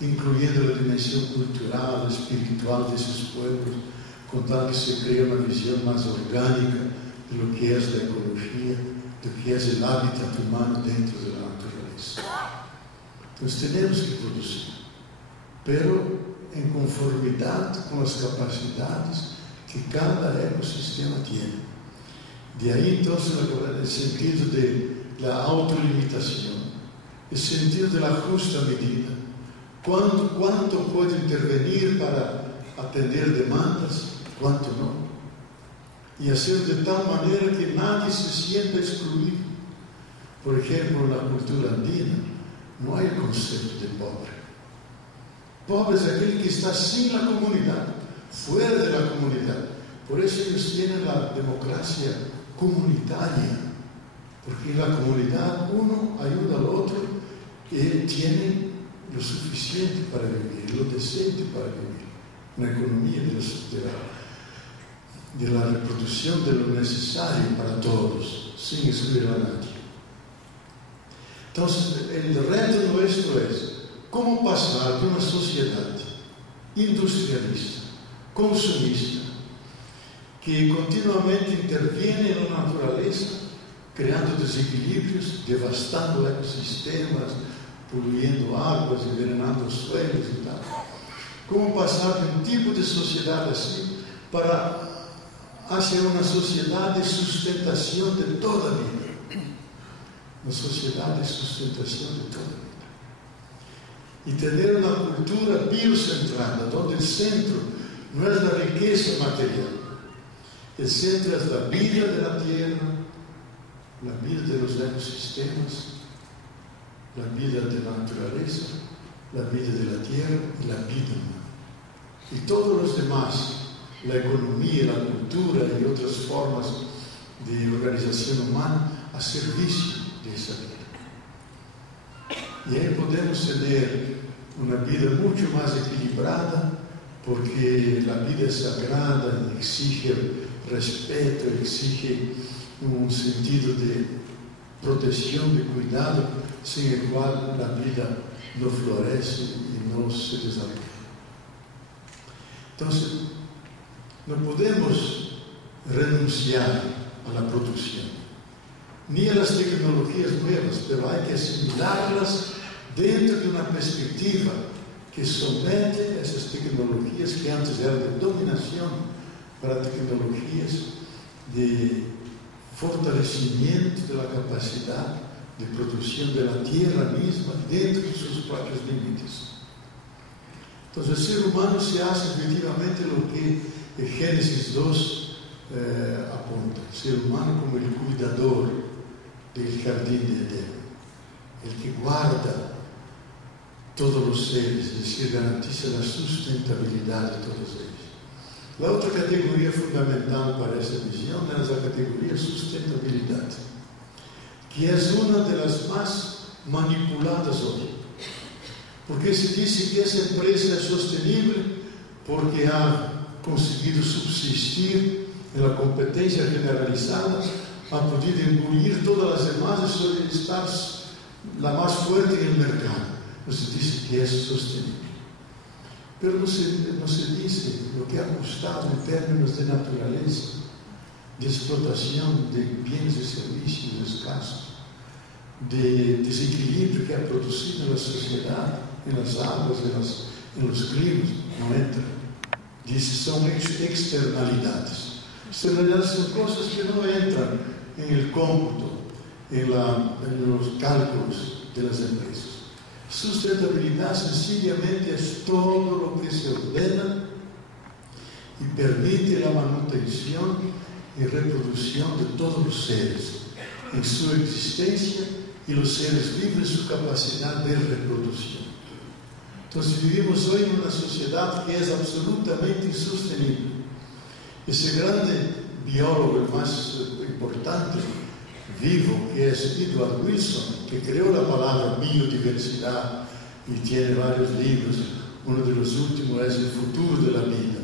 incluyendo la dimensión cultural, espiritual de esos pueblos, con tal que se crea una visión más orgánica de lo que es la ecología, de lo que es el hábitat humano dentro de la naturaleza. Entonces tenemos que producir, pero en conformidad con las capacidades que cada ecosistema tiene. De ahí entonces el sentido de la autolimitación. el sentido de la justa medida. ¿Cuánto puede intervenir para atender demandas? ¿Cuánto no? Y hacer de tal manera que nadie se sienta excluido. Por ejemplo, en la cultura andina no hay el concepto de pobre. Pobre es aquel que está sin la comunidad, fuera de la comunidad. Por eso ellos tienen la democracia comunitaria, porque en la comunidad uno ayuda al otro y tiene lo suficiente para vivir, lo decente para vivir. Una economía de la reproducción de lo necesario para todos, sin excluir a nadie. Entonces, el reto nuestro es cómo pasar de una sociedad industrialista, consumista, que continuamente interviene en la naturaleza, creando desequilibrios, devastando ecosistemas, poluindo aguas, envenenando suelos y tal. ¿Cómo pasar de un tipo de sociedad así hacia una sociedad de sustentación de toda vida? Una sociedad de sustentación de toda vida. Y tener una cultura biocentrada, donde el centro no es la riqueza material. El centro es la vida de la tierra, la vida de los ecosistemas, la vida de la naturaleza, la vida de la tierra y la vida humana. Y todos los demás, la economía, la cultura y otras formas de organización humana a servicio de esa vida. Y ahí podemos tener una vida mucho más equilibrada, porque la vida es sagrada y exige respeto, exige un sentido de protección, de cuidado, sin el cual la vida no florece y no se desarrolla. Entonces, no podemos renunciar a la producción, ni a las tecnologías nuevas, pero hay que asimilarlas dentro de una perspectiva que somete a esas tecnologías que antes eran de dominación para tecnologías de fortalecimiento de la capacidad de producción de la tierra misma dentro de sus propios límites. Entonces el ser humano se hace efectivamente lo que Génesis 2 apunta, el ser humano como el cuidador del jardín de Edén, el que guarda todos los seres, es decir, garantiza la sustentabilidad de todos ellos. La otra categoría fundamental para esta visión es la categoría sustentabilidad, que es una de las más manipuladas hoy. Porque se dice que esa empresa es sostenible porque ha conseguido subsistir en la competencia generalizada, ha podido engolir todas las demás y solo estar la más fuerte en el mercado. Se dice que es sostenible. Pero no se dice lo que ha costado en términos de naturaleza, de explotación de bienes y servicios escasos, de desequilibrio que ha producido en la sociedad, en las aguas, en los climas. No entra. Dice, son externalidades. Externalidades son cosas que no entran en el cómputo, en los cálculos de las empresas. Sustentabilidad sencillamente es todo lo que se ordena y permite la manutención y reproducción de todos los seres en su existencia y los seres libres su capacidad de reproducción. Entonces vivimos hoy en una sociedad que es absolutamente insostenible. Ese grande biólogo, el más importante, vivo, que es Edward Wilson, que creó la palabra biodiversidad y tiene varios libros. Uno de los últimos es El futuro de la vida,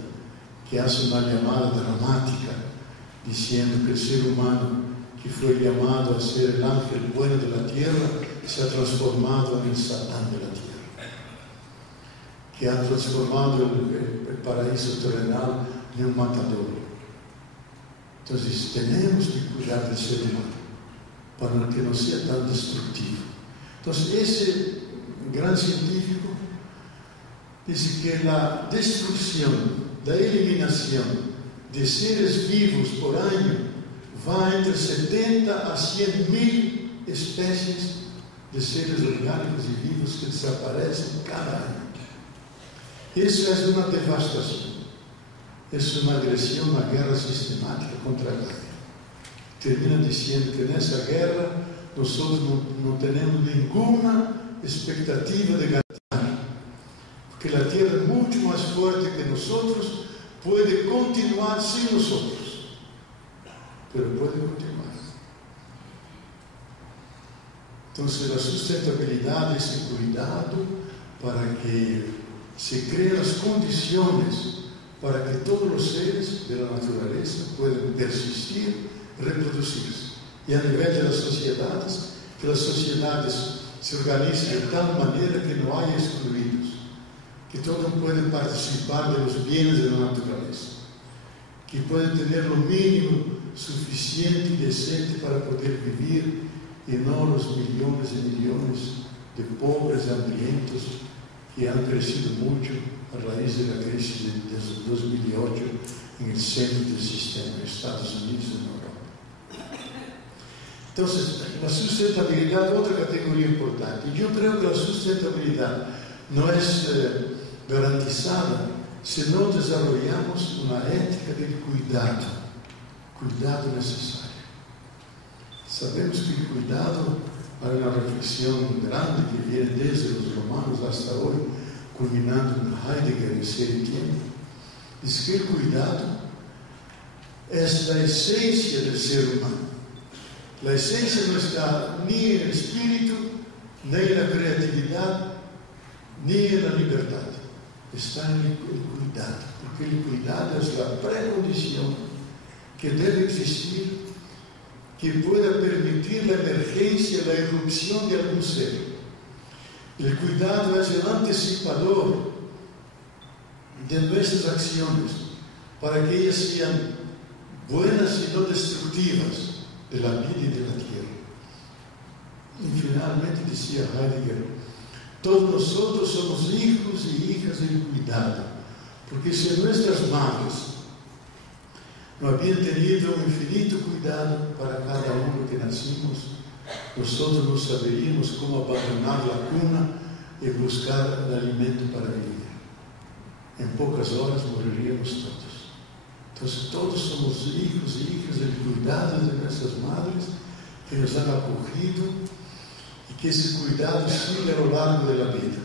que hace una llamada dramática diciendo que el ser humano, que fue llamado a ser el ángel bueno de la tierra, se ha transformado en el Satán de la tierra, que ha transformado el paraíso terrenal en un matador. Entonces tenemos que cuidar del ser humano para que no sea tan destructivo. Entonces ese gran científico dice que la destrucción, la eliminación de seres vivos por año va entre 70 a 100.000 especies de seres orgânicos e vivos que desaparecem cada ano. Isso é uma devastação. Isso é uma agressão, uma guerra sistemática contra a Gaia. Termina dizendo que nessa guerra nós não temos nenhuma expectativa de ganhar, porque a Terra é muito mais forte que nós, pode continuar sem nós, mas pode continuar. Então, a sustentabilidade, esse cuidado para que se criem as condições para que todos os seres da natureza possam persistir e reproduzir-se. E a nível das sociedades, que as sociedades se organizem de tal maneira que não há excluídos, que todos podem participar dos bens da natureza, que podem ter o mínimo suficiente e decente para poder viver e não os milhões e milhões de pobres hambrientos que han crescido muito a raiz da crise de 2008 no centro do sistema, nos Estados Unidos e na Europa. Então, a sustentabilidade é outra categoria importante. E eu creio que a sustentabilidade não é garantizada se não desenvolvemos uma ética de cuidado necessário. Sabemos que o cuidado é uma reflexão grande que vem desde os romanos até hoje, culminando em Heidegger e Serikien, diz que o cuidado é a essência do ser humano. A essência não está nem no espírito, nem na criatividade, nem na liberdade. Está no cuidado, porque o cuidado é a pré-condição que deve existir, que pueda permitir a emergência, a irrupção de algum ser. O cuidado é o antecipador de nossas ações, para que elas sejam buenas e não destrutivas da vida e da terra. E finalmente dizia Heidegger, todos nós somos hijos e hijas do cuidado, porque se nossas madres não haviam tenido um infinito cuidado para cada um que nascimos, nós não saberíamos como abandonar a cuna e buscar alimento para viver. Em poucas horas morreríamos todos. Então, todos somos hijos e hijas do cuidado de nossas madres que nos han acolhido e que esse cuidado siga ao longo da vida.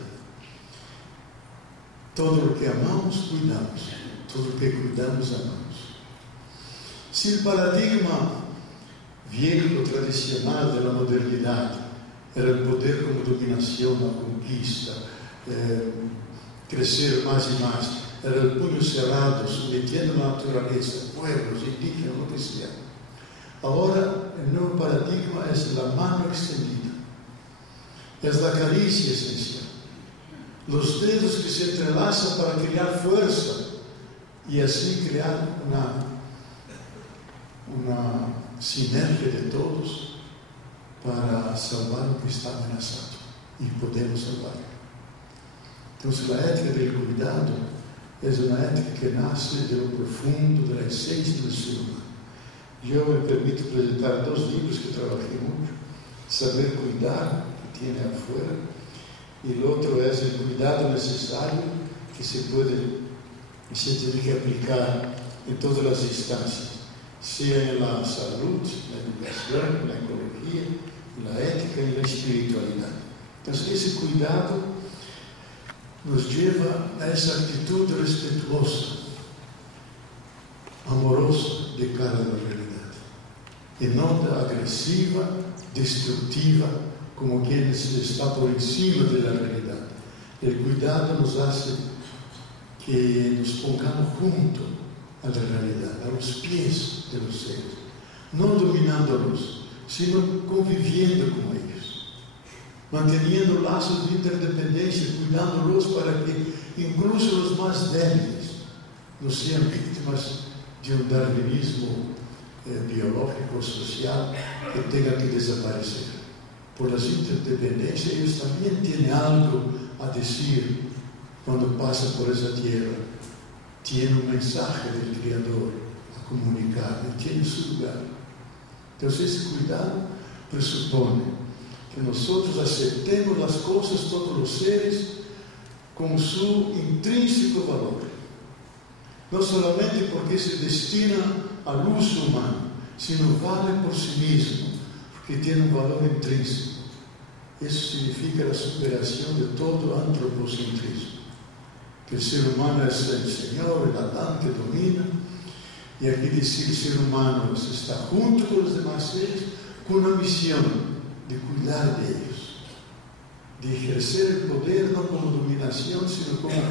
Todo o que amamos, cuidamos. Todo o que cuidamos, amamos. Se o paradigma viejo tradicional da modernidade era o poder como dominação, a conquista, crescer mais e mais, era o punho cerrado, submetendo a natureza, pueblos, indígenas, o que seja. Agora, o novo paradigma é a mão estendida, é a carícia essencial, os dedos que se entrelaçam para criar força e assim criar uma sinergia de todos para salvar o que está ameaçado e podemos salvar. Então, a ética do cuidado é uma ética que nasce do profundo, da essência do ser humano. Eu me permito apresentar 2 livros que trabalhei muito: Saber Cuidar, que tem afuera, e o outro é o Cuidado Necessário, que se tem que aplicar em todas as instâncias, seja na saúde, na educação, na ecologia, na ética e na espiritualidade. Então, esse cuidado nos leva a essa atitude respetuosa, amorosa de cara da realidade, e não da agressiva, destrutiva, como quem está por em cima da realidade. O cuidado nos faz que nos pongamos junto à realidade, aos pés dos seres, não dominando-los, sino convivendo com eles, mantendo laços de interdependência, cuidando-los para que incluso os mais débiles não sejam vítimas de um darwinismo biológico ou social que tenha que desaparecer. Por as interdependências, eles também têm algo a dizer quando passam por essa terra. Têm um mensagem do Criador a comunicar, e têm seu lugar. Então, esse cuidado pressupõe que que nosotros aceptemos las cosas, todos los seres, con su intrínseco valor. No solamente porque se destina al uso humano, sino vale por sí mismo, porque tiene un valor intrínseco. Eso significa la superación de todo antropocentrismo. Que el ser humano es el Señor, el Adán que domina, y aquí dice que el ser humano está junto con los demás seres con una misión de cuidar de ellos, de ejercer el poder no como dominación, sino como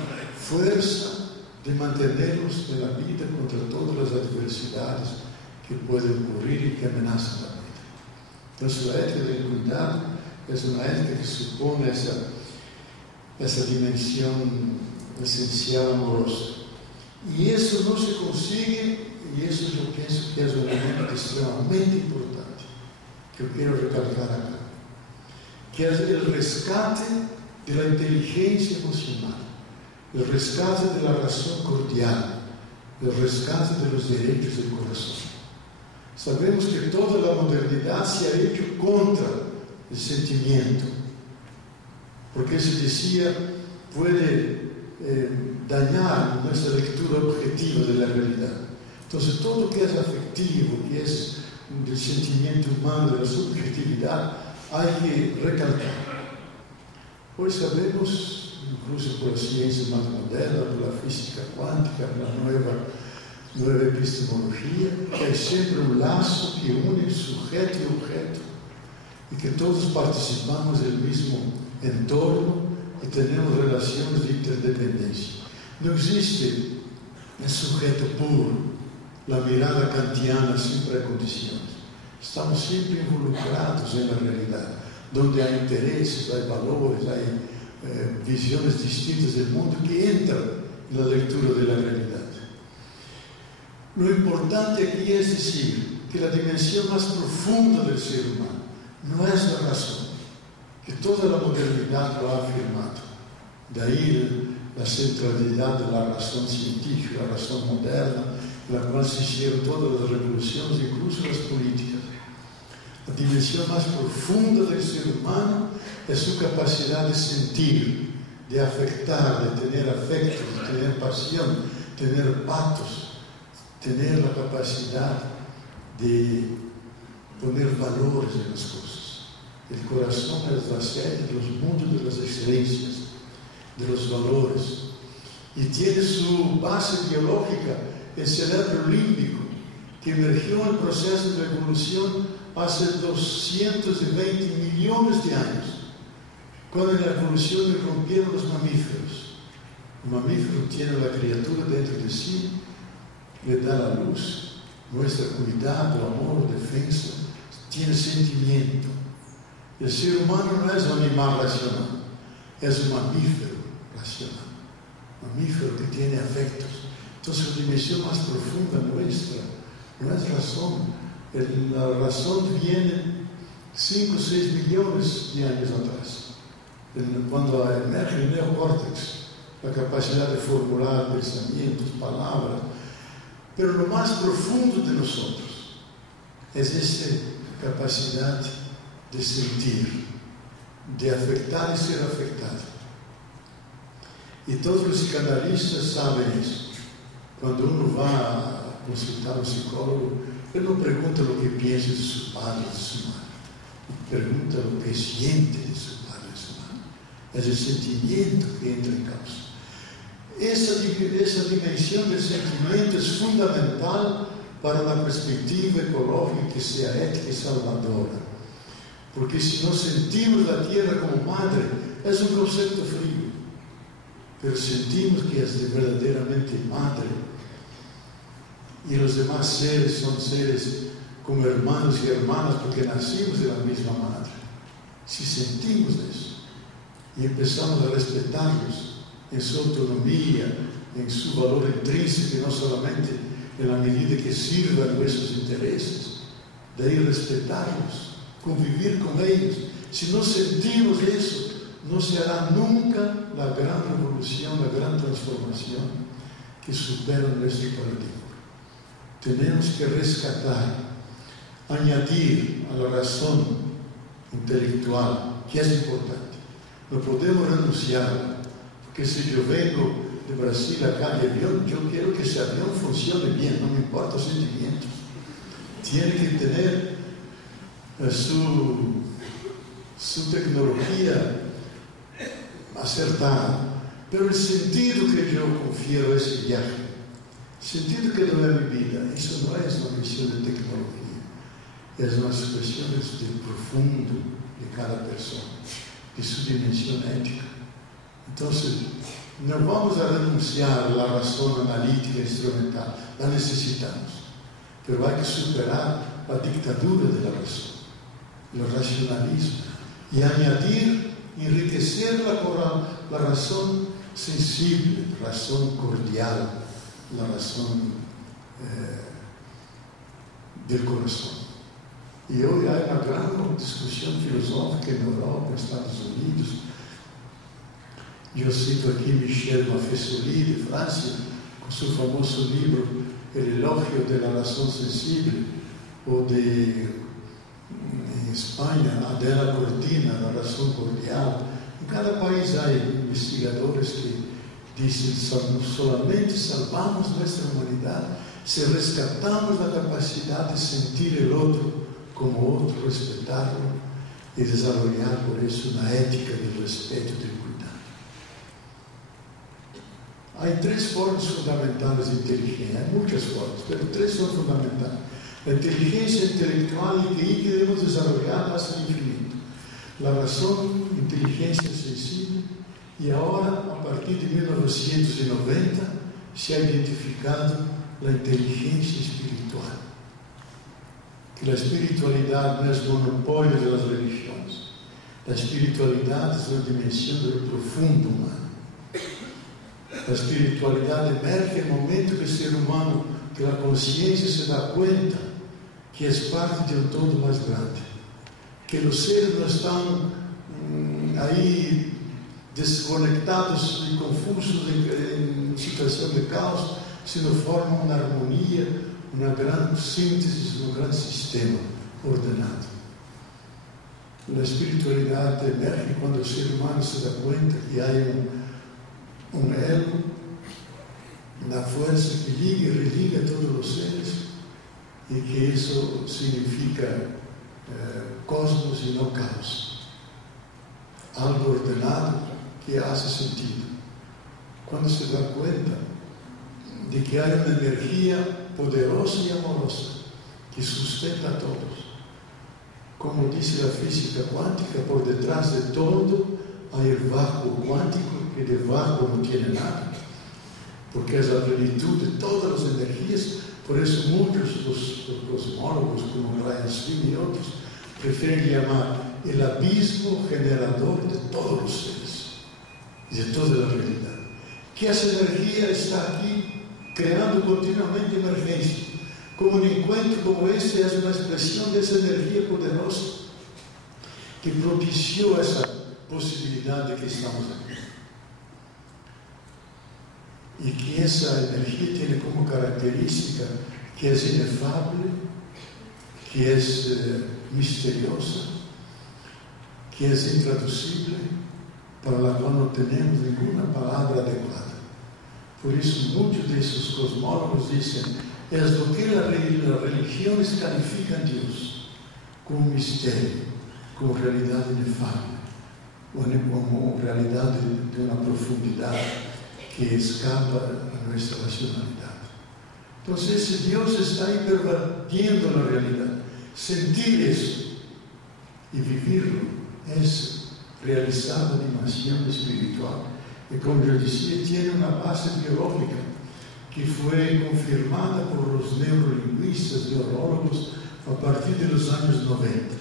fuerza de mantenerlos en la vida contra todas las adversidades que pueden ocurrir y que amenazan la vida. Entonces la ética del cuidado es una ética que supone esa dimensión esencial amorosa. Y eso no se consigue, y eso yo pienso que es un elemento extremadamente importante, que yo quiero recalcar acá, que es el rescate de la inteligencia emocional, el rescate de la razón cordial, el rescate de los derechos del corazón. Sabemos que toda la modernidad se ha hecho contra el sentimiento, porque se decía puede dañar nuestra lectura objetiva de la realidad. Entonces todo lo que es afectivo, que es del sentimiento humano, de la subjetividad, hay que recalcar. Hoy sabemos, incluso por la ciencia más moderna, por la física cuántica, por la nueva epistemología, que hay siempre un lazo que une sujeto y objeto, y que todos participamos del mismo entorno y tenemos relaciones de interdependencia. No existe el sujeto puro, la mirada kantiana sin precondiciones. Estamos siempre involucrados en la realidad, donde hay intereses, hay valores, hay visiones distintas del mundo que entran en la lectura de la realidad. Lo importante aquí es decir que la dimensión más profunda del ser humano no es la razón, que toda la modernidad lo ha afirmado. De ahí la centralidad de la razón científica, la razón moderna, en la cual se hicieron todas las revoluciones, incluso las políticas. La dimensión más profunda del ser humano es su capacidad de sentir, de afectar, de tener afectos, de tener pasión, tener patos, tener la capacidad de poner valores en las cosas. El corazón es la sede de los mundos de las excelencias, de los valores, y tiene su base biológica el cerebro límbico, que emergió en el proceso de evolución hace 220 millones de años, cuando en la evolución irrumpieron los mamíferos. El mamífero tiene la criatura dentro de sí, le da la luz, muestra cuidado, amor, defensa, tiene sentimiento. El ser humano no es un animal racional, es un mamífero racional, mamífero que tiene afectos. Entonces la dimensión más profunda nuestra no es razón. La razón viene 5 o 6 millones de años atrás, cuando emerge el neocórtex, la capacidad de formular pensamientos, palabras. Pero lo más profundo de nosotros es esa capacidad de sentir, de afectar y ser afectado. Y todos los psicanalistas saben eso. Cuando uno va a consultar a un psicólogo, él no pregunta lo que piensa de su padre o de su madre, pregunta lo que siente de su padre o de su madre. Es el sentimiento que entra en causa. Esa dimensión del sentimiento es fundamental para una perspectiva ecológica que sea ética y salvadora. Porque si no sentimos la tierra como madre, es un concepto frío, pero sentimos que es verdaderamente madre, y los demás seres son seres como hermanos y hermanas porque nacimos de la misma madre. Si sentimos eso y empezamos a respetarlos en su autonomía, en su valor intrínseco, y no solamente en la medida que sirva a nuestros intereses, de ahí respetarlos, convivir con ellos. Si no sentimos eso, no se hará nunca la gran revolución, la gran transformación que supera nuestro paradigma. Tenemos que rescatar, añadir a la razón intelectual, que é importante. Não podemos renunciar, porque se eu venho de Brasil acá de avião, eu quero que esse avião funcione bem, não me importa os sentimentos. Tem que ter a sua tecnologia acertada. Pero o sentido que eu confiro a esse viagem, o sentido que não é bebida, isso não é uma questão de tecnologia, é uma questão de profundo de cada pessoa, de sua dimensão ética. Então, não vamos a renunciar à razão analítica instrumental, la necessitamos, mas vai que superar a ditadura da razão, o racionalismo, e añadir, enriquecer a razão sensível, razão cordial, a razão do coração. E hoje há uma grande discussão filosófica na Europa, nos Estados Unidos. Eu cito aqui Michel Maffesoli, de França, com seu famoso livro El elogio de la razón sensible, ou em Espanha, Adela Cortina, a razão cordial. Em cada país há investigadores que dizem que solamente salvamos nossa humanidade se rescatamos da capacidade de sentir o outro como outro, respeitarlo e desenvolver por isso na ética do respeito e do cuidado. Há três formas fundamentais de inteligência, há muitas formas, mas três são fundamentais. A inteligência intelectual e que devemos desenvolver hasta o infinito. A razão, inteligência sensível, e agora, a partir de 1990, se ha identificado a inteligência espiritual. Que a espiritualidade não é o monopólio das religiões. A espiritualidade é uma dimensão do profundo humano. A espiritualidade emerge no momento que o ser humano, que a consciência se dá conta que é parte de um todo mais grande. Que os seres não estão aí desconectados e confusos em situação de caos, sino formam uma harmonia, uma grande síntese, um grande sistema ordenado. A espiritualidade emerge quando o ser humano se dá conta que há um elo na força que liga e religa todos os seres, e que isso significa cosmos e não caos. Algo ordenado que faz sentido. Quando se dá conta de que há uma energia poderosa e amorosa que sustenta a todos. Como diz a física quântica, por detrás de todo há o vácuo quântico, que de vácuo não tem nada, porque é a plenitude de todas as energias. Por isso muitos dos cosmólogos, como Brian Greene e outros, preferem chamar o abismo generador de todos os seres, de toda a realidade. Que essa energia está aqui criando continuamente emergência. Como um encontro como este é uma expressão dessa energia poderosa que propiciou essa possibilidade que estamos aqui. E que essa energia tem como característica que é inefável, que é misteriosa, que é intraduzível, para a qual não temos nenhuma palavra adequada. Por isso, muitos desses cosmólogos dizem: é do que as religiões calificam Deus como mistério, como realidade inefável, como realidade de uma profundidade que escapa a nossa racionalidade. Então, esse Deus está aí pervertindo a realidade. Sentir isso e viver-lo é realizar a dimensão espiritual. E como eu dizia, tem uma base biológica que foi confirmada por os neurolinguistas, neurólogos, a partir dos anos 90.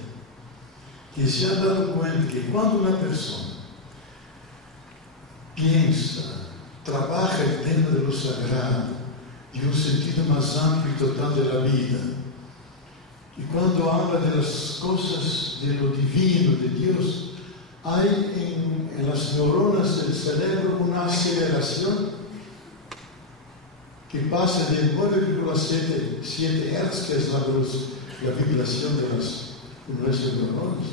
Que se ha dado conta que quando uma pessoa pensa, trabalha o tema do sagrado, de um sentido mais amplo e total da vida, e quando habla das coisas do divino, de Deus, há em las neuronas do cérebro uma aceleração que passa de 9,7 Hz, que é a vibração de nossos neurônios,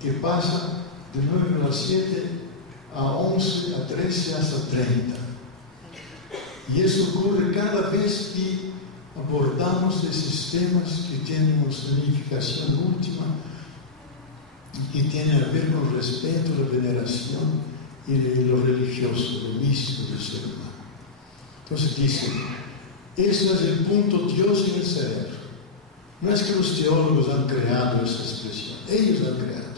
que pasa de 9,7 a 11, a 13, hasta 30. Y eso ocurre cada vez que abordamos esses temas que tienen una significación última y que tienen a ver con respeto, la veneración y lo religioso, lo místico del ser humano. Entonces dice, eso es el punto Dios en el cerebro. No es que los teólogos han creado esa expresión, ellos han creado.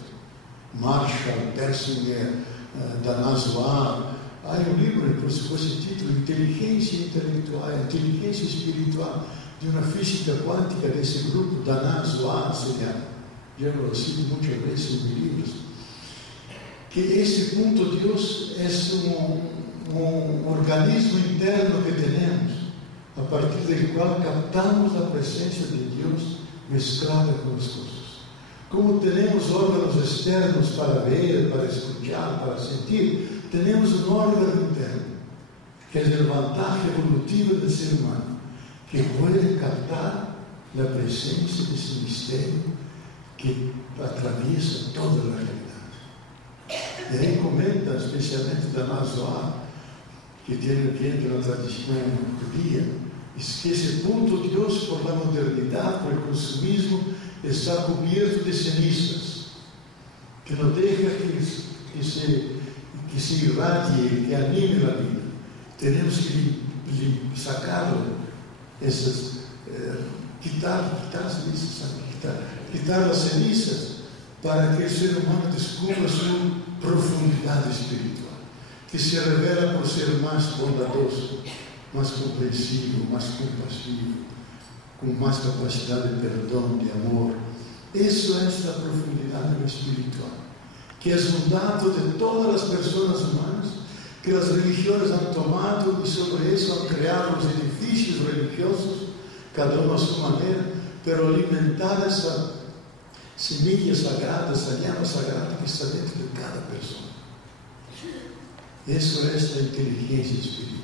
Marshall, Persinger, Danazoa. Hay un libro con ese título, Inteligencia Intelectual, Inteligencia Espiritual, de una física cuántica de ese grupo, Danazoa se llama. Yo lo cito muchas veces en mis libros. Que ese punto Dios es un organismo interno que tenemos, a partir del cual captamos la presencia de Dios mezclada con las cosas. Como tenemos órganos externos para ver, para escuchar, para sentir, tenemos un órgano interno, que es el vantaje evolutivo del ser humano, que puede captar la presencia de ese misterio que atraviesa toda la realidad. Y ahí comenta, especialmente Danazoa, que viene de la tradición judía, es que ese punto Dios, por la modernidad, por el consumismo, está cubierto de cenizas, que no deja que se irradie, que anime la vida. Tenemos que sacarlo, quitar las cenizas, para que el ser humano descubra su profundidad espiritual, que se revela por ser más bondadoso, más comprensivo, más compasivo, con más capacidad de perdón, de amor. Eso es la profundidad de lo espiritual, que es un dato de todas las personas humanas, que las religiones han tomado y sobre eso han creado los edificios religiosos, cada uno a su manera, pero alimentar esa semilla sagrada, esa llama sagrada que está dentro de cada persona. Eso es la inteligencia espiritual.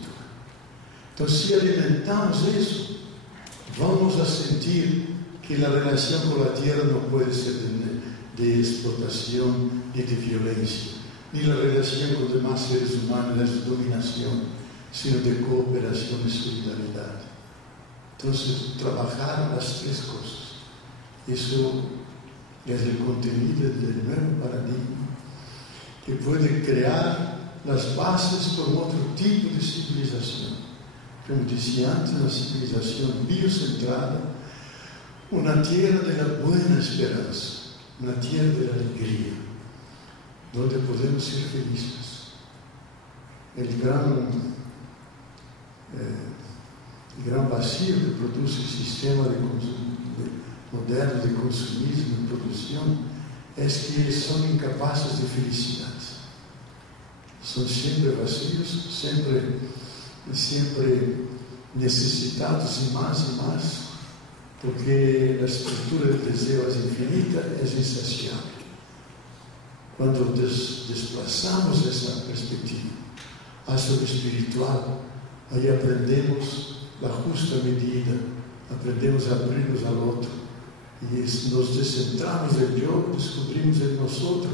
Entonces, si alimentamos eso, vamos a sentir que la relación con la tierra no puede ser de explotación ni de violencia, ni la relación con los demás seres humanos de dominación, sino de cooperación y solidaridad. Entonces, trabajar las tres cosas. Eso es el contenido del nuevo paradigma, que puede crear las bases para otro tipo de civilización. Como decía antes, una civilización biocentrada, una tierra de la buena esperanza, una tierra de la alegría, donde podemos ser felices. El gran vacío que produce el sistema moderno de consumismo y producción es que son incapaces de felicidad. Son siempre vacíos, siempre necesitados y más, porque la estructura del deseo es infinita, es insaciable. Cuando desplazamos esa perspectiva hacia lo espiritual, ahí aprendemos la justa medida, aprendemos a abrirnos al otro y nos descentramos del yo, descubrimos en nosotros,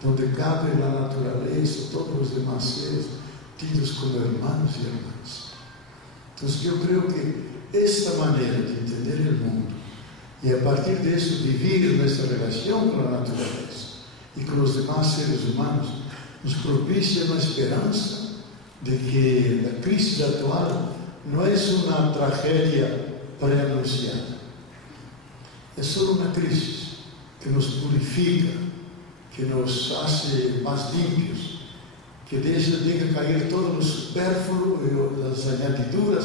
donde cabe la naturaleza, todos los demás seres, tidos como hermanos y hermanas. Entonces yo creo que esta manera de entender el mundo y a partir de eso vivir nuestra relación con la naturaleza y con los demás seres humanos nos propicia una esperanza de que la crisis actual no es una tragedia preanunciada, es solo una crisis que nos purifica, que nos hace más limpios, que deja caer todo lo superfluo y las añadiduras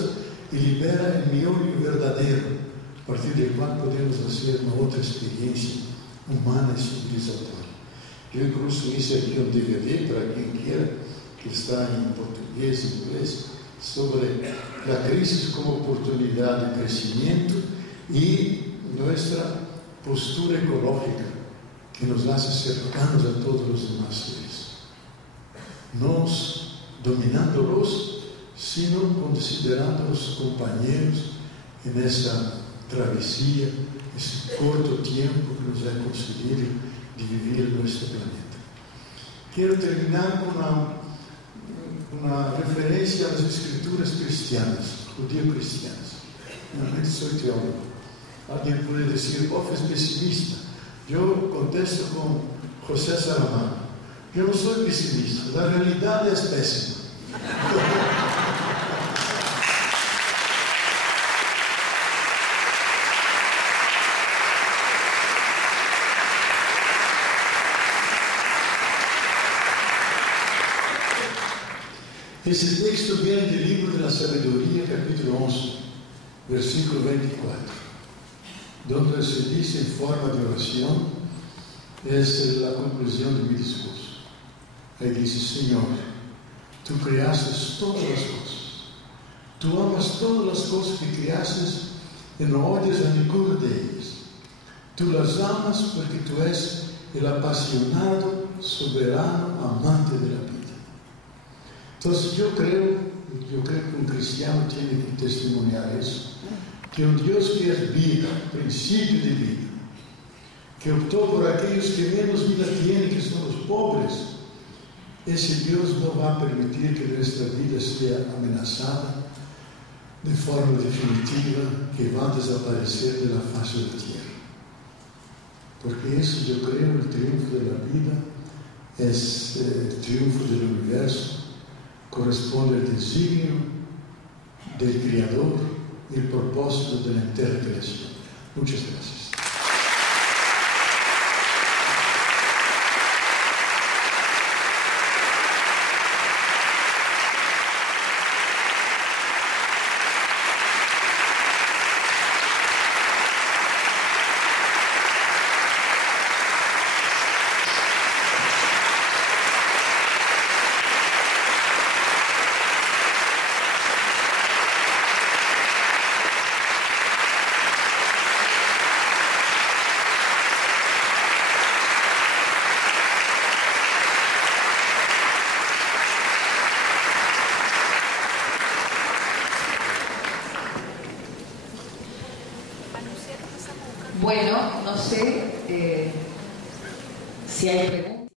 y libera el meollo verdadero, a partir del cual podemos hacer una otra experiencia humana y civilizatoria. Yo incluso hice aquí un DVD para quien quiera, que está en portugués e inglés, sobre la crisis como oportunidad de crecimiento y nuestra postura ecológica, que nos hace cercanos a todos los demás seres. No dominándolos, sino considerándolos compañeros en esa travesía, ese corto tiempo que nos ha concedido de vivir en nuestro planeta. Quiero terminar con una referencia a las escrituras cristianas, judío-cristianas. Realmente soy teólogo. Alguien puede decir, es pesimista. Yo contesto con José Saramago. Yo no soy pesimista, la realidad es pésima. Esse texto vem do livro de la Sabedoria, capítulo 11, versículo 24, donde se diz em forma de oração, essa é a conclusão de meu discurso. Aí diz, Senhor, Tu criaste todas as coisas, Tu amas todas as coisas que criaste e não odias a nenhuma delas. Tu las amas porque Tu és o apasionado, soberano, amante da vida. Então, eu creio que um cristiano tem que testemunhar isso, que um Deus que é vida, princípio de vida, que optou por aqueles que menos vida têm, que são os pobres, esse Deus não vai permitir que nossa vida seja ameaçada de forma definitiva, que vá desaparecer da face da terra. Porque isso, eu creio, o triunfo da vida é o triunfo do universo, corresponde ao desígnio do Criador e ao propósito da inteira criação. Muitas graças. Bueno, no sé si hay preguntas.